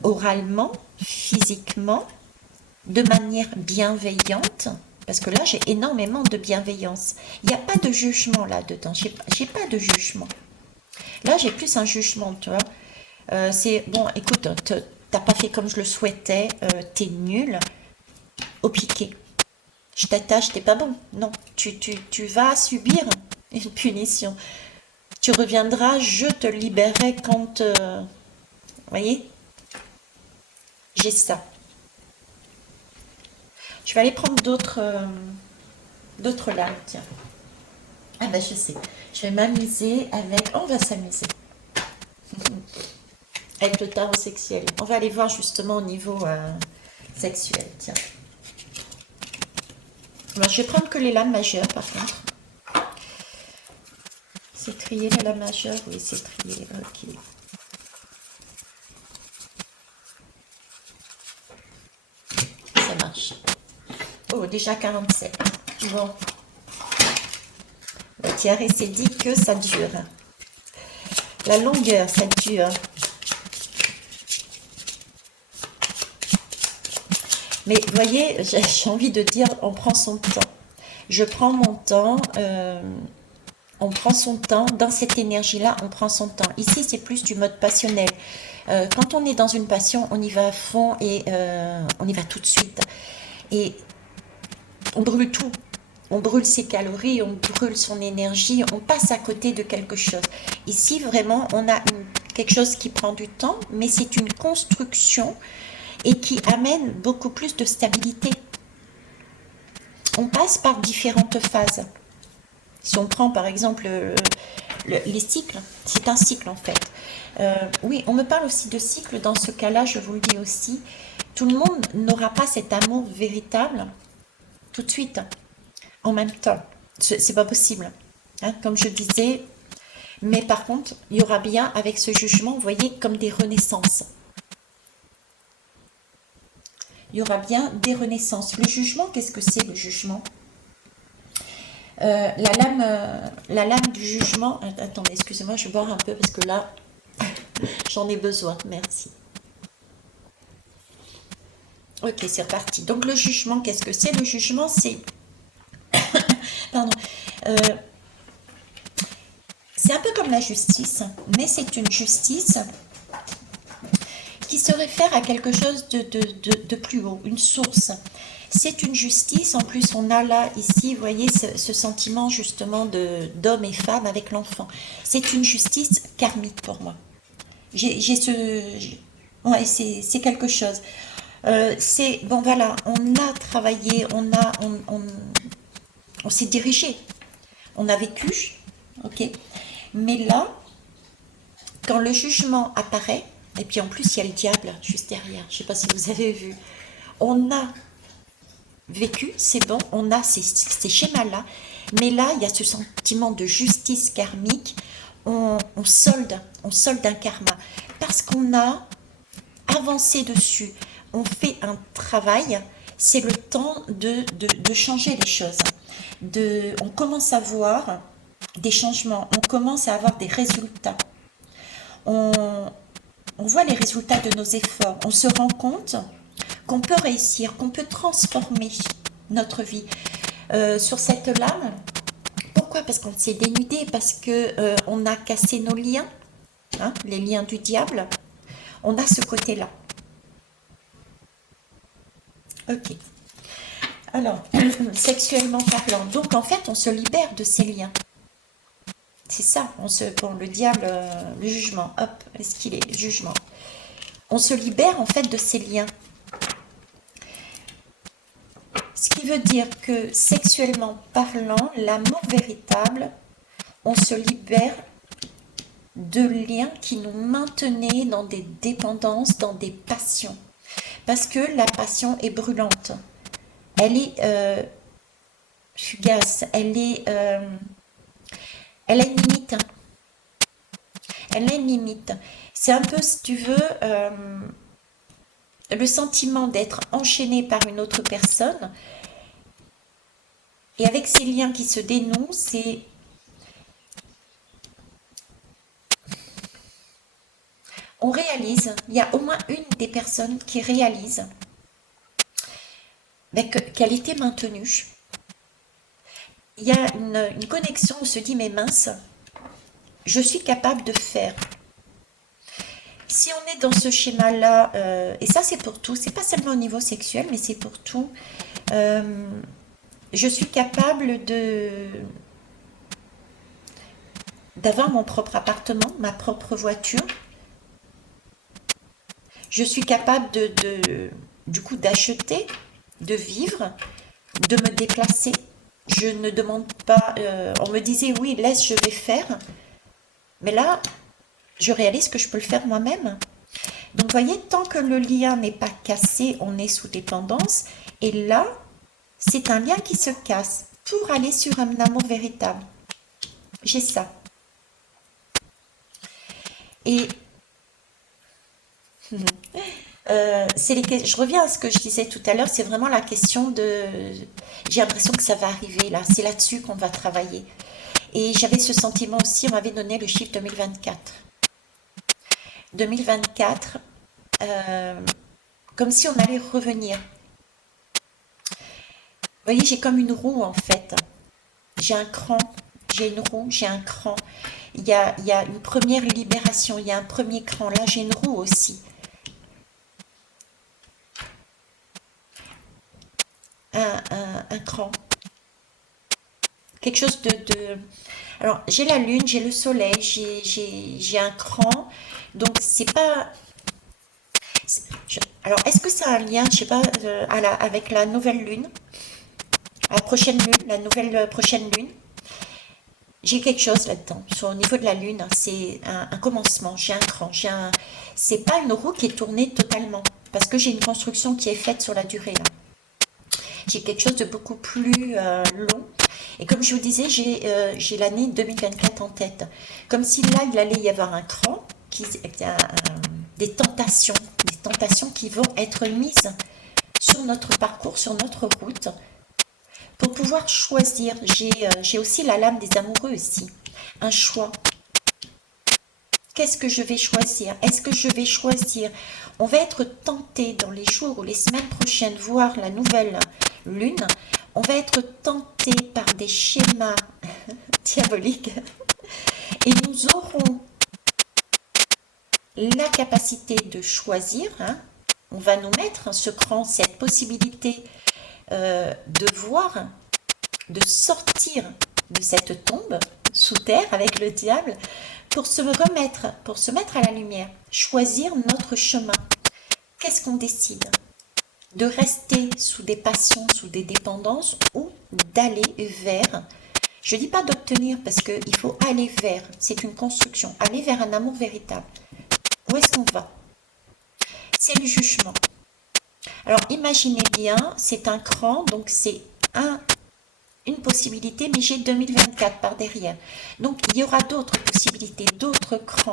oralement, physiquement, de manière bienveillante, parce que là j'ai énormément de bienveillance. Il n'y a pas de jugement là-dedans, j'ai pas de jugement. Là j'ai plus un jugement, tu vois. C'est bon, écoute, t'as pas fait comme je le souhaitais, t'es nul, au piqué. Je t'attache, t'es pas bon. Non, tu vas subir une punition. Tu reviendras, je te libérerai quand... vous voyez, j'ai ça. Je vais aller prendre d'autres lames, tiens. Ah ben je sais, je vais m'amuser avec... On va s'amuser. Avec le tarot sexuel. On va aller voir justement au niveau sexuel, tiens. Alors, je vais prendre que les lames majeures par contre. C'est trié les lames majeures? Oui, c'est trié, ok. Ça marche. Oh, déjà 47. Bon. Thierry s'est dit que ça dure. La longueur, ça dure. Mais vous voyez, j'ai envie de dire, on prend son temps. Je prends mon temps. On prend son temps. Dans cette énergie-là, on prend son temps. Ici, c'est plus du mode passionnel. Quand on est dans une passion, on y va à fond et on y va tout de suite. Et on brûle tout. On brûle ses calories, on brûle son énergie, on passe à côté de quelque chose. Ici, vraiment, on a quelque chose qui prend du temps, mais c'est une construction et qui amène beaucoup plus de stabilité. On passe par différentes phases. Si on prend par exemple les cycles, c'est un cycle en fait. Oui, on me parle aussi de cycle, dans ce cas-là, je vous le dis aussi, tout le monde n'aura pas cet amour véritable tout de suite, en même temps. C'est pas possible, hein, comme je disais. Mais par contre, il y aura bien avec ce jugement, vous voyez, comme des renaissances. Il y aura bien des renaissances. Le jugement, qu'est-ce que c'est le jugement? La lame du jugement. Attendez, excusez-moi, je vais boire un peu parce que là, j'en ai besoin. Merci. Ok, c'est reparti. Donc le jugement, qu'est-ce que c'est? Le jugement, c'est... Pardon. C'est un peu comme la justice, mais c'est une justice qui se réfère à quelque chose de plus haut, une source. C'est une justice, en plus on a là, ici, vous voyez, ce sentiment justement d'homme et femme avec l'enfant. C'est une justice karmique pour moi. J'ai ce... Ouais, c'est quelque chose. C'est, bon voilà, on a travaillé, on s'est dirigé, on a vécu, ok. Mais là, quand le jugement apparaît, et puis en plus il y a le diable juste derrière, je ne sais pas si vous avez vu, on a vécu, c'est bon, on a ces schémas-là, mais là il y a ce sentiment de justice karmique, on solde un karma, parce qu'on a avancé dessus, on fait un travail, c'est le temps de changer les choses, on commence à voir des changements, on commence à avoir des résultats. on, on voit les résultats de nos efforts, on se rend compte qu'on peut réussir, qu'on peut transformer notre vie. Sur cette lame, pourquoi? Parce qu'on s'est dénudé, parce que on a cassé nos liens, hein, les liens du diable. On a ce côté-là. Ok. Alors, sexuellement parlant, donc en fait, on se libère de ces liens. C'est ça, bon, le diable, le jugement, hop, est-ce qu'il est? Jugement. On se libère en fait de ces liens. Ce qui veut dire que sexuellement parlant, l'amour véritable, on se libère de liens qui nous maintenaient dans des dépendances, dans des passions. Parce que la passion est brûlante. Elle est fugace. Elle a une limite. Elle a une limite. C'est un peu, si tu veux, le sentiment d'être enchaîné par une autre personne. Et avec ces liens qui se dénouent, on réalise, il y a au moins une des personnes qui réalise qu'elle était maintenue. Il y a une connexion, on se dit, mais mince, je suis capable de faire. Si on est dans ce schéma-là, et ça c'est pour tout, c'est pas seulement au niveau sexuel, mais c'est pour tout, je suis capable d'avoir mon propre appartement, ma propre voiture. Je suis capable du coup d'acheter, de vivre, de me déplacer. Je ne demande pas, on me disait oui, laisse, je vais faire. Mais là, je réalise que je peux le faire moi-même. Donc, vous voyez, tant que le lien n'est pas cassé, on est sous dépendance. Et là, c'est un lien qui se casse pour aller sur un amour véritable. J'ai ça. Et je reviens à ce que je disais tout à l'heure, c'est vraiment la question de... J'ai l'impression que ça va arriver là, c'est là-dessus qu'on va travailler. Et j'avais ce sentiment aussi, on m'avait donné le chiffre 2024. 2024, comme si on allait revenir. Vous voyez, j'ai comme une roue en fait. J'ai un cran, j'ai une roue, j'ai un cran. Il y a une première libération, il y a un premier cran. Là, j'ai une roue aussi. Un cran. Quelque chose de... Alors, j'ai la lune, j'ai le soleil, j'ai un cran. Donc, c'est pas... Alors, est-ce que ça a un lien, je sais pas, avec la nouvelle lune, la prochaine lune, la nouvelle prochaine lune? J'ai quelque chose là-dedans. Au niveau de la lune, c'est un commencement, j'ai un cran, c'est pas une roue qui est tournée totalement, parce que j'ai une construction qui est faite sur la durée là. J'ai quelque chose de beaucoup plus long. Et comme je vous disais, j'ai l'année 2024 en tête. Comme si là, il allait y avoir un cran, des tentations qui vont être mises sur notre parcours, sur notre route, pour pouvoir choisir. J'ai aussi la lame des amoureux ici. Un choix. Qu'est-ce que je vais choisir? Est-ce que je vais choisir? On va être tenté dans les jours ou les semaines prochaines, voir la nouvelle lune. On va être tenté par des schémas diaboliques et nous aurons la capacité de choisir. Hein. On va nous mettre ce cran, cette possibilité de voir, de sortir de cette tombe sous terre avec le diable pour se remettre, pour se mettre à la lumière, choisir notre chemin. Qu'est-ce qu'on décide? De rester sous des passions, sous des dépendances ou d'aller vers, je ne dis pas d'obtenir parce qu'il faut aller vers, c'est une construction, aller vers un amour véritable. Où est-ce qu'on va? C'est le jugement. Alors imaginez bien, c'est un cran, donc c'est une possibilité, mais j'ai 2024 par derrière. Donc il y aura d'autres possibilités, d'autres crans.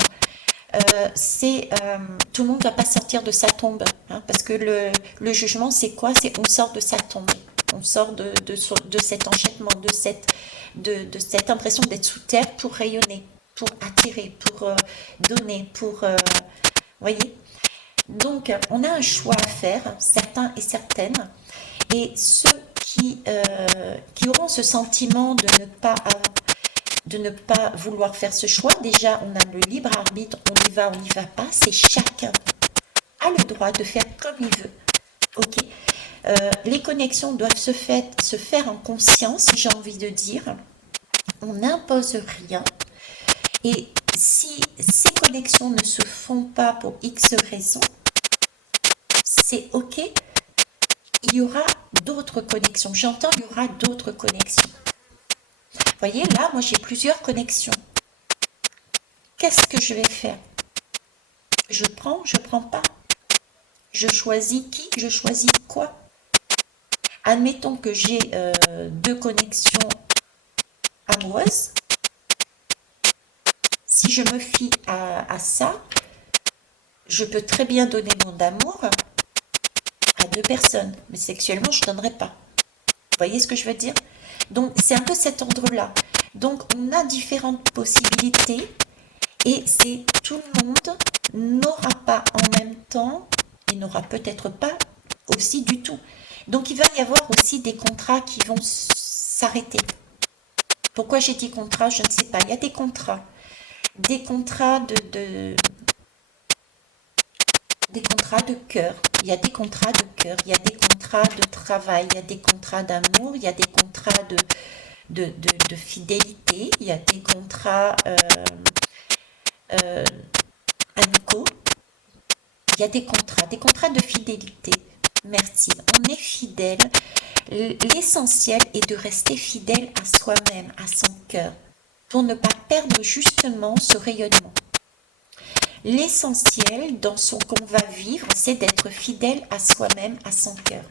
Tout le monde ne va pas sortir de sa tombe, hein, parce que le jugement, c'est quoi? C'est on sort de sa tombe, on sort de cet enchaînement, de cette impression d'être sous terre pour rayonner. pour attirer, pour donner, pour... voyez? Donc, on a un choix à faire, certains et certaines. Et ceux qui auront ce sentiment de ne pas vouloir faire ce choix, déjà, on a le libre arbitre, on n'y va pas. C'est chacun a le droit de faire comme il veut. Ok. Les connexions doivent se faire en conscience, j'ai envie de dire. On n'impose rien. Et si ces connexions ne se font pas pour X raisons, c'est ok. Il y aura d'autres connexions. J'entends, il y aura d'autres connexions. Vous voyez, là, moi, j'ai plusieurs connexions. Qu'est-ce que je vais faire? Je prends pas. Je choisis qui? Je choisis quoi? Admettons que j'ai 2 connexions amoureuses. Si je me fie à ça, je peux très bien donner mon amour à 2 personnes, mais sexuellement, je ne donnerai pas. Vous voyez ce que je veux dire? Donc, c'est un peu cet ordre-là. Donc, on a différentes possibilités et c'est tout le monde n'aura pas en même temps et n'aura peut-être pas aussi du tout. Donc, il va y avoir aussi des contrats qui vont s'arrêter. Pourquoi j'ai dit contrat? Je ne sais pas. Il y a des contrats. Des contrats des contrats de cœur, il y a des contrats de cœur, il y a des contrats de travail, il y a des contrats d'amour, il y a des contrats de fidélité, il y a des contrats amicaux, il y a des contrats de fidélité. Merci, on est fidèle. L'essentiel est de rester fidèle à soi-même, à son cœur, pour ne pas perdre justement ce rayonnement. L'essentiel dans ce qu'on va vivre, c'est d'être fidèle à soi-même, à son cœur.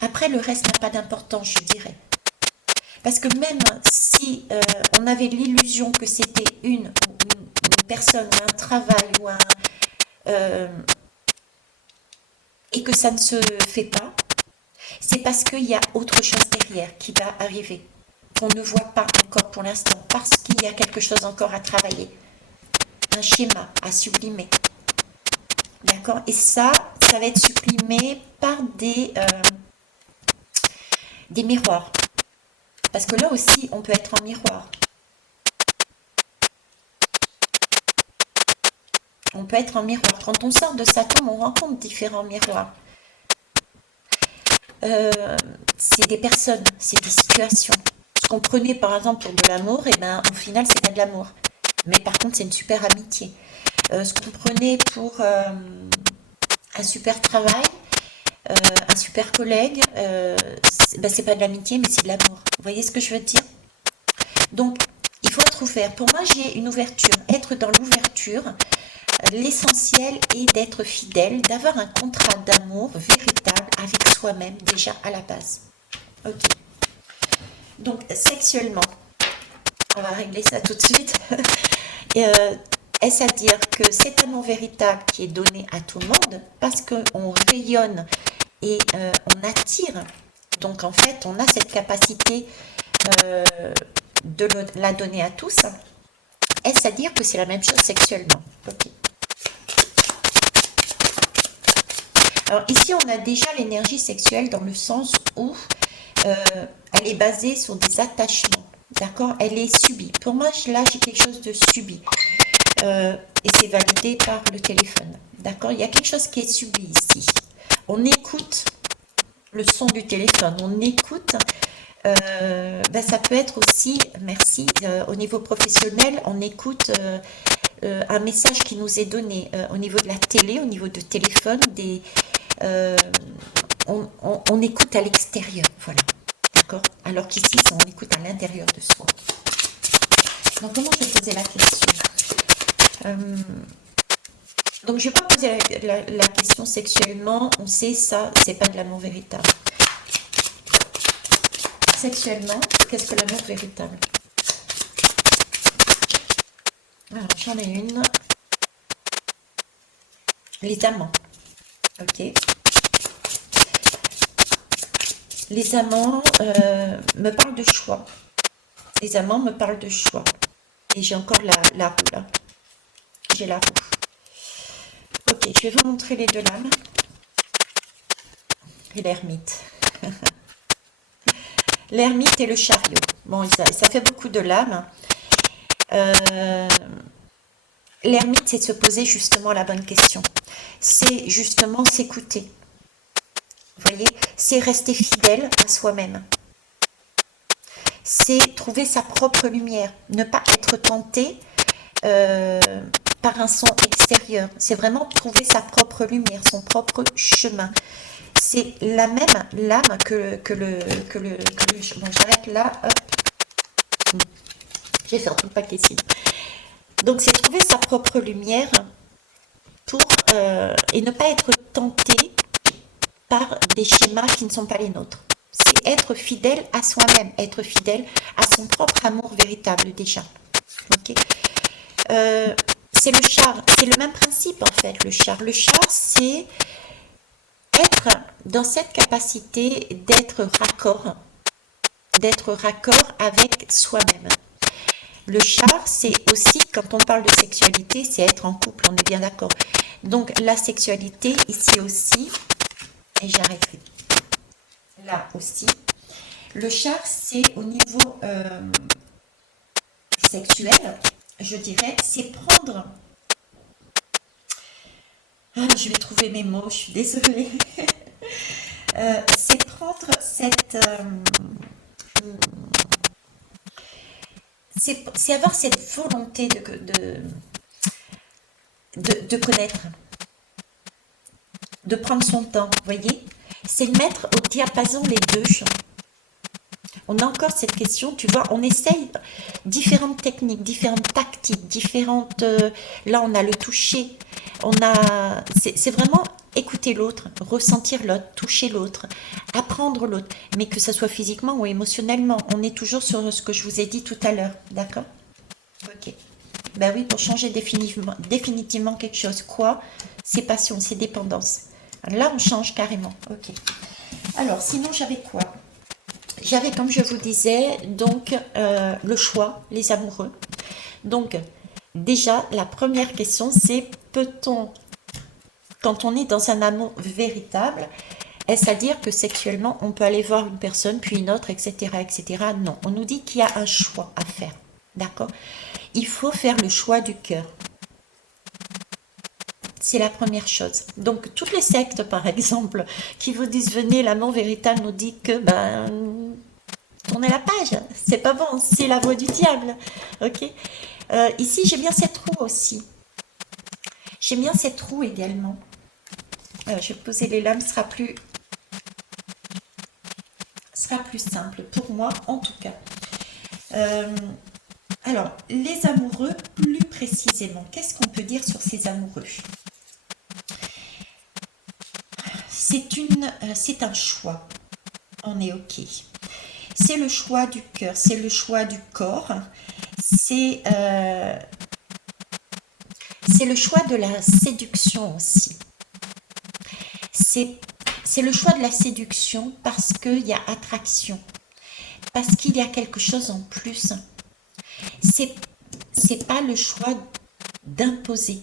Après, le reste n'a pas d'importance, je dirais. Parce que même si on avait l'illusion que c'était une personne, ou un travail, ou et que ça ne se fait pas, c'est parce qu'il y a autre chose derrière qui va arriver, qu'on ne voit pas encore pour l'instant, parce qu'il y a quelque chose encore à travailler. Un schéma à sublimer. D'accord? Et ça va être supprimé par des miroirs. Parce que là aussi, on peut être en miroir. On peut être en miroir. Quand on sort de sa tombe, on rencontre différents miroirs. C'est des personnes, c'est des situations. Ce qu'on prenait par exemple pour de l'amour, et ben au final, c'est pas de l'amour. Mais par contre, c'est une super amitié. Ce qu'on prenait pour un super travail, un super collègue, c'est pas de l'amitié, mais c'est de l'amour. Vous voyez ce que je veux dire? Donc, il faut être ouvert. Pour moi, j'ai une ouverture. Être dans l'ouverture, l'essentiel est d'être fidèle, d'avoir un contrat d'amour véritable avec soi-même déjà à la base. Ok. Donc, sexuellement, on va régler ça tout de suite. Est-ce à dire que c'est un amour véritable qui est donné à tout le monde parce qu'on rayonne et on attire. Donc en fait, on a cette capacité de la donner à tous. Est-ce à dire que c'est la même chose sexuellement? Ok. Alors ici, on a déjà l'énergie sexuelle dans le sens où elle est basée sur des attachements. D'accord? Elle est subie. Pour moi, là, j'ai quelque chose de subi. Et c'est validé par le téléphone. D'accord? Il y a quelque chose qui est subi ici. On écoute le son du téléphone, on écoute. Ça peut être aussi, merci, au niveau professionnel, on écoute un message qui nous est donné au niveau de la télé, au niveau de téléphone, on écoute à l'extérieur, voilà. D'accord? Alors qu'ici, on écoute à l'intérieur de soi. Donc, comment je posais la question? Donc, je ne vais pas poser la question sexuellement. On sait ça, c'est pas de l'amour véritable. Sexuellement, qu'est-ce que l'amour véritable? Alors, j'en ai une. Les amants. Ok. Les amants me parlent de choix. Les amants me parlent de choix. Et j'ai encore la roue là. J'ai la roue. Ok, je vais vous montrer les deux lames. Et l'ermite. L'ermite et le chariot. Bon, ça fait beaucoup de lames. L'ermite, c'est de se poser justement la bonne question. C'est justement s'écouter. Vous voyez, c'est rester fidèle à soi-même. C'est trouver sa propre lumière. Ne pas être tenté par un son extérieur. C'est vraiment trouver sa propre lumière, son propre chemin. C'est la même lame que le... Bon, j'arrête là. Hop. Je vais faire tout le paquet ici. Donc, c'est trouver sa propre lumière pour et ne pas être tenté par des schémas qui ne sont pas les nôtres. C'est être fidèle à soi-même, être fidèle à son propre amour véritable déjà. Ok. C'est le char, c'est le même principe en fait, le char. Le char, c'est être dans cette capacité d'être raccord avec soi-même. Le char, c'est aussi, quand on parle de sexualité, c'est être en couple, on est bien d'accord. Donc la sexualité, ici aussi, et j'arrêterai là aussi. Le char, c'est au niveau sexuel, je dirais, c'est prendre... Ah, je vais trouver mes mots, je suis désolée. C'est prendre cette... c'est avoir cette volonté de connaître, de prendre son temps, vous voyez. C'est le mettre au diapason les deux. On a encore cette question, tu vois, on essaye différentes techniques, différentes tactiques, différentes... là, on a le toucher, c'est vraiment écouter l'autre, ressentir l'autre, toucher l'autre, apprendre l'autre, mais que ce soit physiquement ou émotionnellement. On est toujours sur ce que je vous ai dit tout à l'heure, d'accord? Ok. Ben oui, pour changer définitivement quelque chose. Quoi? C'est passion, c'est dépendance. Là, on change carrément. Ok. Alors, sinon, j'avais quoi? J'avais, comme je vous disais, donc le choix, les amoureux. Donc, déjà, la première question, c'est peut-on, quand on est dans un amour véritable, est-ce à dire que sexuellement, on peut aller voir une personne, puis une autre, etc., etc. Non, on nous dit qu'il y a un choix à faire. D'accord? Il faut faire le choix du cœur. C'est la première chose. Donc, toutes les sectes, par exemple, qui vous disent venez, l'amour véritable nous dit que, tournez la page, c'est pas bon, c'est la voie du diable. Ok. Ici, j'ai bien cette roue aussi. J'aime bien cette roue également. Je vais poser les lames, ce sera plus simple pour moi, en tout cas. Alors, les amoureux, plus précisément, qu'est-ce qu'on peut dire sur ces amoureux? C'est un choix. On est ok. C'est le choix du cœur, c'est le choix du corps, c'est le choix de la séduction aussi. C'est le choix de la séduction parce qu'il y a attraction, parce qu'il y a quelque chose en plus. C'est pas le choix d'imposer.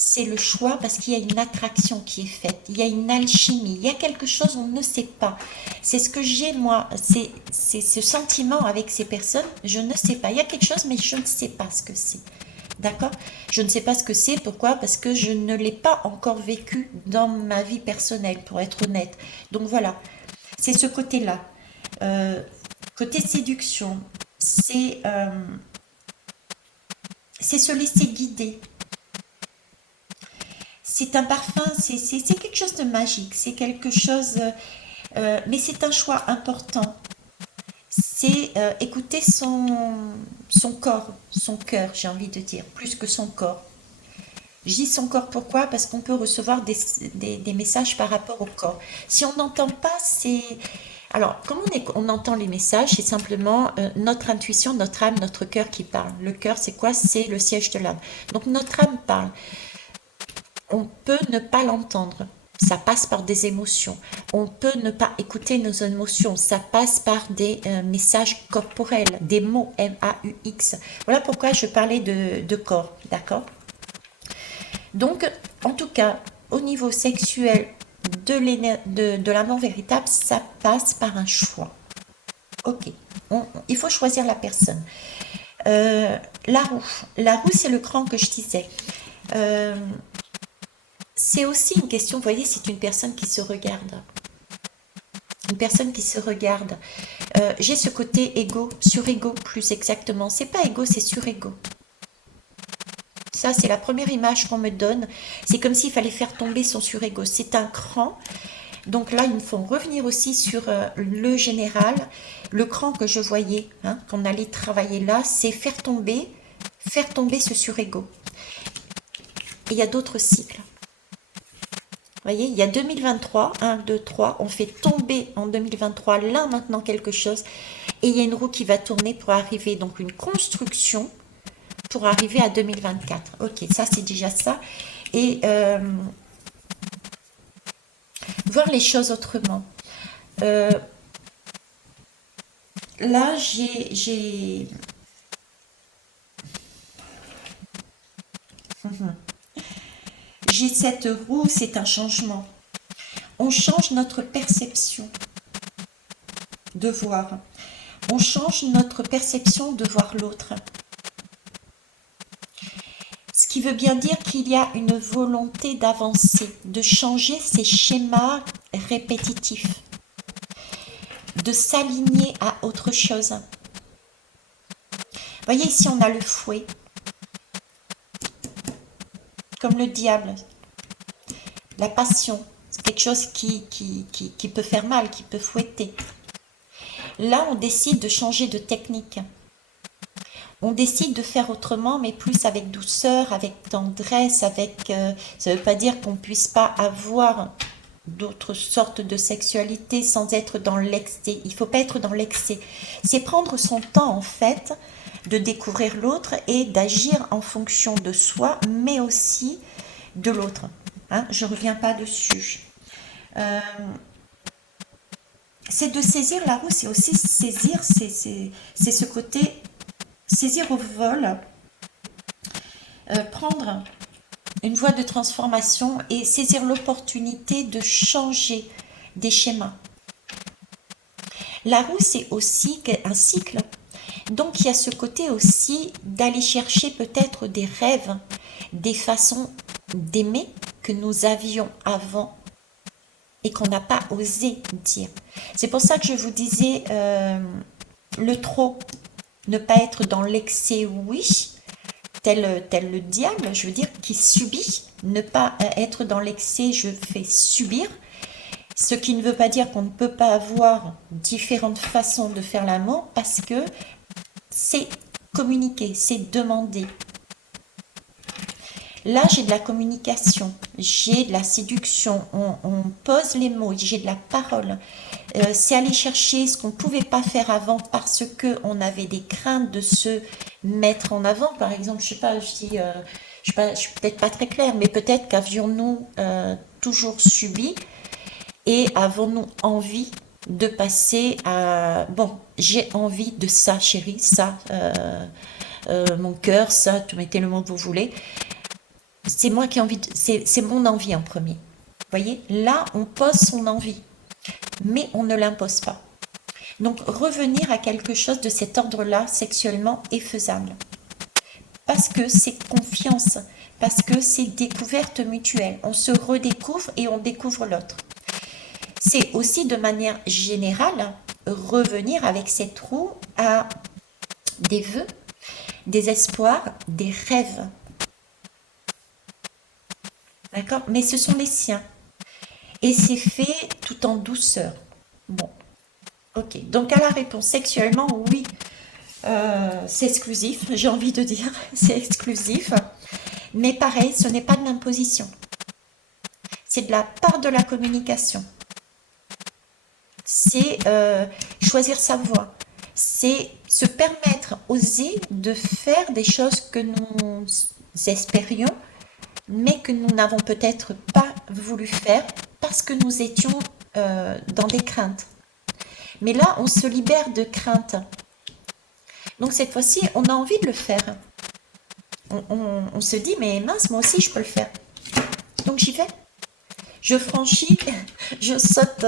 C'est le choix parce qu'il y a une attraction qui est faite, il y a une alchimie, il y a quelque chose on ne sait pas. C'est ce que j'ai moi, c'est ce sentiment avec ces personnes, je ne sais pas. Il y a quelque chose mais je ne sais pas ce que c'est. D'accord? Je ne sais pas ce que c'est, pourquoi? Parce que je ne l'ai pas encore vécu dans ma vie personnelle, pour être honnête. Donc voilà, c'est ce côté-là. Côté séduction, c'est se laisser guider. C'est un parfum, c'est quelque chose de magique, c'est quelque chose, mais c'est un choix important. C'est écouter son corps, son cœur, j'ai envie de dire, plus que son corps. Je dis son corps pourquoi? Parce qu'on peut recevoir des messages par rapport au corps. Si on n'entend pas, c'est... Alors, comment on entend les messages? C'est simplement notre intuition, notre âme, notre cœur qui parle. Le cœur, c'est quoi? C'est le siège de l'âme. Donc, notre âme parle. On peut ne pas l'entendre. Ça passe par des émotions. On peut ne pas écouter nos émotions. Ça passe par des messages corporels, des mots M-A-U-X. Voilà pourquoi je parlais de corps, d'accord? Donc, en tout cas, au niveau sexuel de l'amour véritable, ça passe par un choix. Ok, il faut choisir la personne. La roue. La roue, c'est le cran que je disais. Euh, c'est aussi une question, vous voyez, c'est une personne qui se regarde. Une personne qui se regarde. J'ai ce côté égo, sur-égo plus exactement. C'est pas égo, c'est sur-égo. Ça, c'est la première image qu'on me donne. C'est comme s'il fallait faire tomber son sur-égo. C'est un cran. Donc là, il me faut revenir aussi sur le général. Le cran que je voyais, hein, qu'on allait travailler là, c'est faire tomber ce sur-égo. Et il y a d'autres cycles. Vous voyez, il y a 2023, 1, 2, 3, on fait tomber en 2023, là maintenant quelque chose, et il y a une roue qui va tourner pour arriver, donc une construction, pour arriver à 2024. Ok, ça c'est déjà ça. Et voir les choses autrement. Là, j'ai cette roue, c'est un changement. On change notre perception de voir. On change notre perception de voir l'autre. Ce qui veut bien dire qu'il y a une volonté d'avancer, de changer ces schémas répétitifs, de s'aligner à autre chose. Vous voyez, ici, on a le fouet, comme le diable, la passion. C'est quelque chose qui peut faire mal, qui peut fouetter. Là, on décide de changer de technique. On décide de faire autrement, mais plus avec douceur, avec tendresse, avec... ça ne veut pas dire qu'on ne puisse pas avoir d'autres sortes de sexualité sans être dans l'excès. Il ne faut pas être dans l'excès. C'est prendre son temps, en fait, de découvrir l'autre et d'agir en fonction de soi, mais aussi de l'autre. Hein, je ne reviens pas dessus. C'est de saisir la roue, c'est aussi saisir, c'est ce côté, saisir au vol, prendre une voie de transformation et saisir l'opportunité de changer des schémas. La roue, c'est aussi un cycle. Donc, il y a ce côté aussi d'aller chercher peut-être des rêves, des façons d'aimer que nous avions avant et qu'on n'a pas osé dire. C'est pour ça que je vous disais le trop, ne pas être dans l'excès, oui, tel le diable, je veux dire, qui subit, ne pas être dans l'excès, je fais subir, ce qui ne veut pas dire qu'on ne peut pas avoir différentes façons de faire l'amour, parce que c'est communiquer, c'est demander. Là, j'ai de la communication, j'ai de la séduction, on pose les mots, j'ai de la parole. C'est aller chercher ce qu'on ne pouvait pas faire avant parce qu'on avait des craintes de se mettre en avant. Par exemple, je sais pas, je suis peut-être pas très claire, mais peut-être qu'avions-nous toujours subi et avons-nous envie de passer à... Bon, j'ai envie de ça, chérie, ça, mon cœur, ça, tu mettez le mot que vous voulez. C'est moi qui ai envie, c'est mon envie en premier. Vous voyez, là, on pose son envie, mais on ne l'impose pas. Donc, revenir à quelque chose de cet ordre-là, sexuellement, est faisable. Parce que c'est confiance, parce que c'est découverte mutuelle. On se redécouvre et on découvre l'autre. C'est aussi de manière générale revenir avec cette roue à des vœux, des espoirs, des rêves. D'accord? Mais ce sont les siens. Et c'est fait tout en douceur. Bon. Ok. Donc à la réponse, sexuellement, oui. C'est exclusif, j'ai envie de dire. C'est exclusif. Mais pareil, ce n'est pas de l'imposition. C'est de la part de la communication. C'est choisir sa voie. C'est se permettre, oser de faire des choses que nous espérions, mais que nous n'avons peut-être pas voulu faire parce que nous étions dans des craintes. Mais là, on se libère de craintes. Donc cette fois-ci, on a envie de le faire. On se dit, mais mince, moi aussi, je peux le faire. Donc j'y vais. Je franchis, je saute.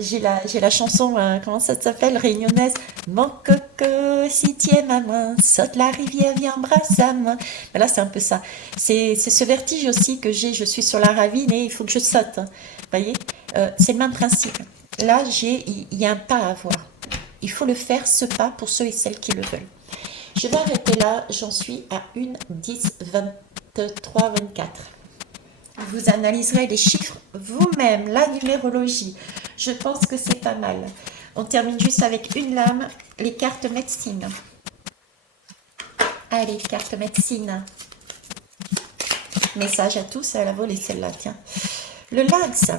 J'ai la chanson, comment ça s'appelle, réunionnaise. Mon coco, si tiens ma main, saute la rivière, viens, embrasse à moi. Ben là, c'est un peu ça. C'est ce vertige aussi que j'ai. Je suis sur la ravine et il faut que je saute. Vous voyez, c'est le même principe. Là, il y a un pas à avoir. Il faut le faire, ce pas, pour ceux et celles qui le veulent. Je vais arrêter là. J'en suis à 1, 10, 23, 24. Vous analyserez les chiffres vous-même, la numérologie. Je pense que c'est pas mal. On termine juste avec une lame, les cartes médecine. Allez, cartes médecine. Message à tous, à la volée celle-là, tiens. Le lynx,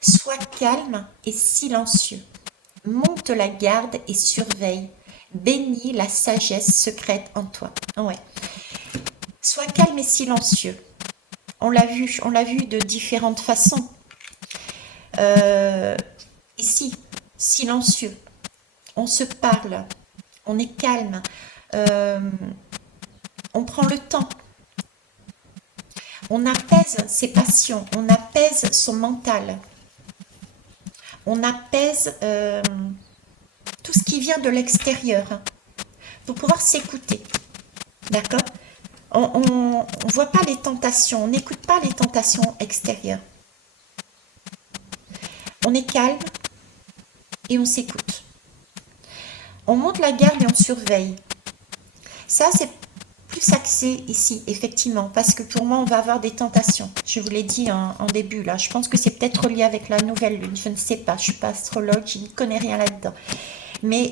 sois calme et silencieux. Monte la garde et surveille. Bénis la sagesse secrète en toi. Ouais. Sois calme et silencieux. On l'a vu de différentes façons. Ici, silencieux. On se parle. On est calme. On prend le temps. On apaise ses passions. On apaise son mental. On apaise tout ce qui vient de l'extérieur pour pouvoir s'écouter. D'accord ? On ne voit pas les tentations, on n'écoute pas les tentations extérieures. On est calme et on s'écoute. On monte la garde et on surveille. Ça, c'est plus axé ici, effectivement, parce que pour moi, on va avoir des tentations. Je vous l'ai dit en début, là. Je pense que c'est peut-être relié avec la nouvelle lune. Je ne sais pas, je ne suis pas astrologue, je ne connais rien là-dedans. Mais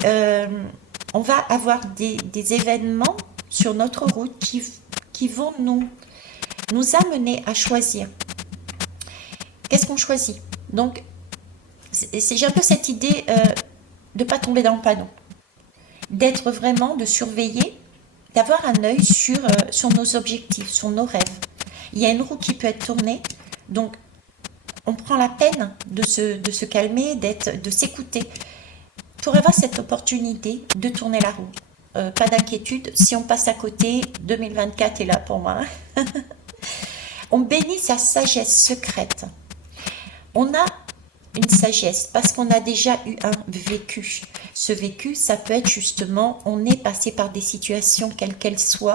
on va avoir des événements sur notre route qui vont nous amener à choisir. Qu'est-ce qu'on choisit? Donc, j'ai un peu cette idée de ne pas tomber dans le panneau. D'être vraiment, de surveiller, d'avoir un œil sur nos objectifs, sur nos rêves. Il y a une roue qui peut être tournée, donc on prend la peine de se calmer, de s'écouter, pour avoir cette opportunité de tourner la roue. Pas d'inquiétude, si on passe à côté, 2024 est là pour moi. On bénit sa sagesse secrète. On a une sagesse parce qu'on a déjà eu un vécu. Ce vécu, ça peut être justement, on est passé par des situations, quelles qu'elles soient,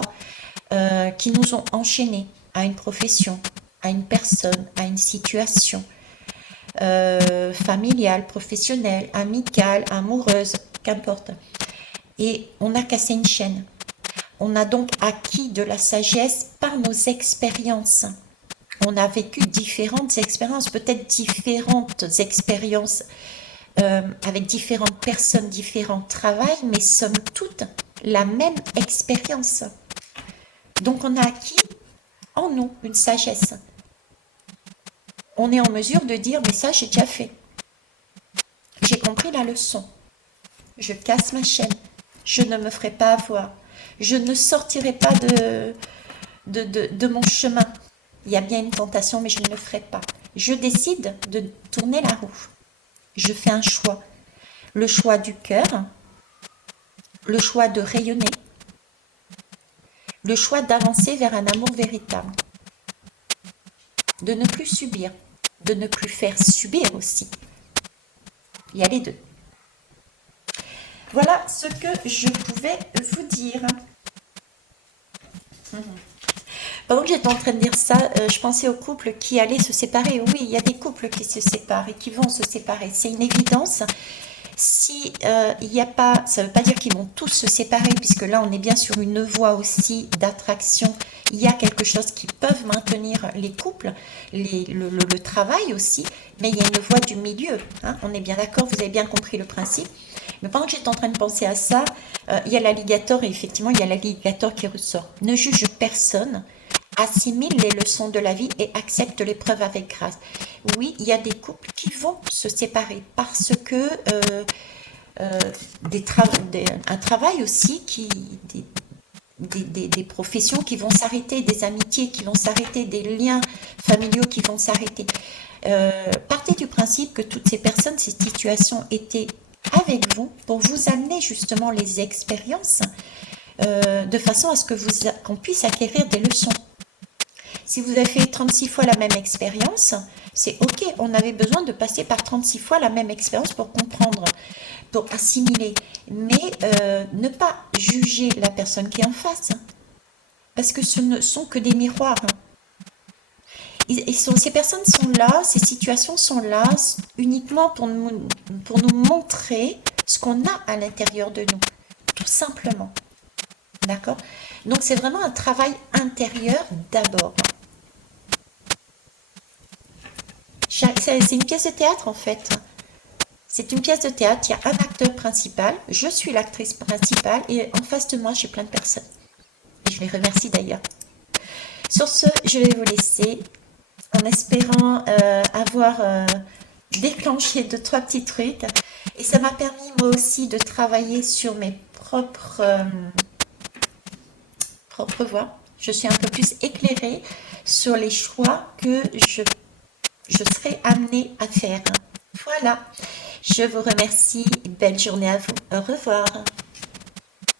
qui nous ont enchaînés à une profession, à une personne, à une situation familiale, professionnelle, amicale, amoureuse, qu'importe. Et on a cassé une chaîne. On a donc acquis de la sagesse par nos expériences. On a vécu différentes expériences, peut-être différentes expériences avec différentes personnes, différents travails, mais somme toute la même expérience. Donc on a acquis en nous une sagesse. On est en mesure de dire, mais ça j'ai déjà fait. J'ai compris la leçon. Je casse ma chaîne. Je ne me ferai pas avoir. Je ne sortirai pas de mon chemin. Il y a bien une tentation, mais je ne le ferai pas. Je décide de tourner la roue. Je fais un choix. Le choix du cœur, le choix de rayonner, le choix d'avancer vers un amour véritable. De ne plus subir, de ne plus faire subir aussi. Il y a les deux. Voilà ce que je pouvais vous dire. Pendant que j'étais en train de dire ça, je pensais aux couples qui allaient se séparer. Oui, il y a des couples qui se séparent et qui vont se séparer. C'est une évidence. Si il n'y a pas, ça ne veut pas dire qu'ils vont tous se séparer, puisque là, on est bien sur une voie aussi d'attraction. Il y a quelque chose qui peut maintenir les couples, le travail aussi, mais il y a une voie du milieu. Hein, on est bien d'accord, vous avez bien compris le principe. Mais pendant que j'étais en train de penser à ça, il y a l'alligator et effectivement, il y a l'alligator qui ressort. Ne juge personne, assimile les leçons de la vie et accepte l'épreuve avec grâce. Oui, il y a des couples qui vont se séparer parce que un travail aussi des professions qui vont s'arrêter, des amitiés qui vont s'arrêter, des liens familiaux qui vont s'arrêter. Partez du principe que toutes ces personnes, ces situations étaient avec vous pour vous amener justement les expériences de façon à ce que qu'on puisse acquérir des leçons. Si vous avez fait 36 fois la même expérience, c'est ok, on avait besoin de passer par 36 fois la même expérience pour comprendre, pour assimiler, mais ne pas juger la personne qui est en face, hein, parce que ce ne sont que des miroirs. Hein. Ces personnes sont là, ces situations sont là uniquement pour nous montrer ce qu'on a à l'intérieur de nous, tout simplement. D'accord? Donc c'est vraiment un travail intérieur d'abord. C'est une pièce de théâtre en fait. C'est une pièce de théâtre, il y a un acteur principal, je suis l'actrice principale et en face de moi j'ai plein de personnes. Et je les remercie d'ailleurs. Sur ce, je vais vous laisser en espérant avoir déclenché 2-3 petits trucs. Et ça m'a permis moi aussi de travailler sur mes propres voies. Je suis un peu plus éclairée sur les choix que je serai amenée à faire. Voilà, je vous remercie. Belle journée à vous. Au revoir.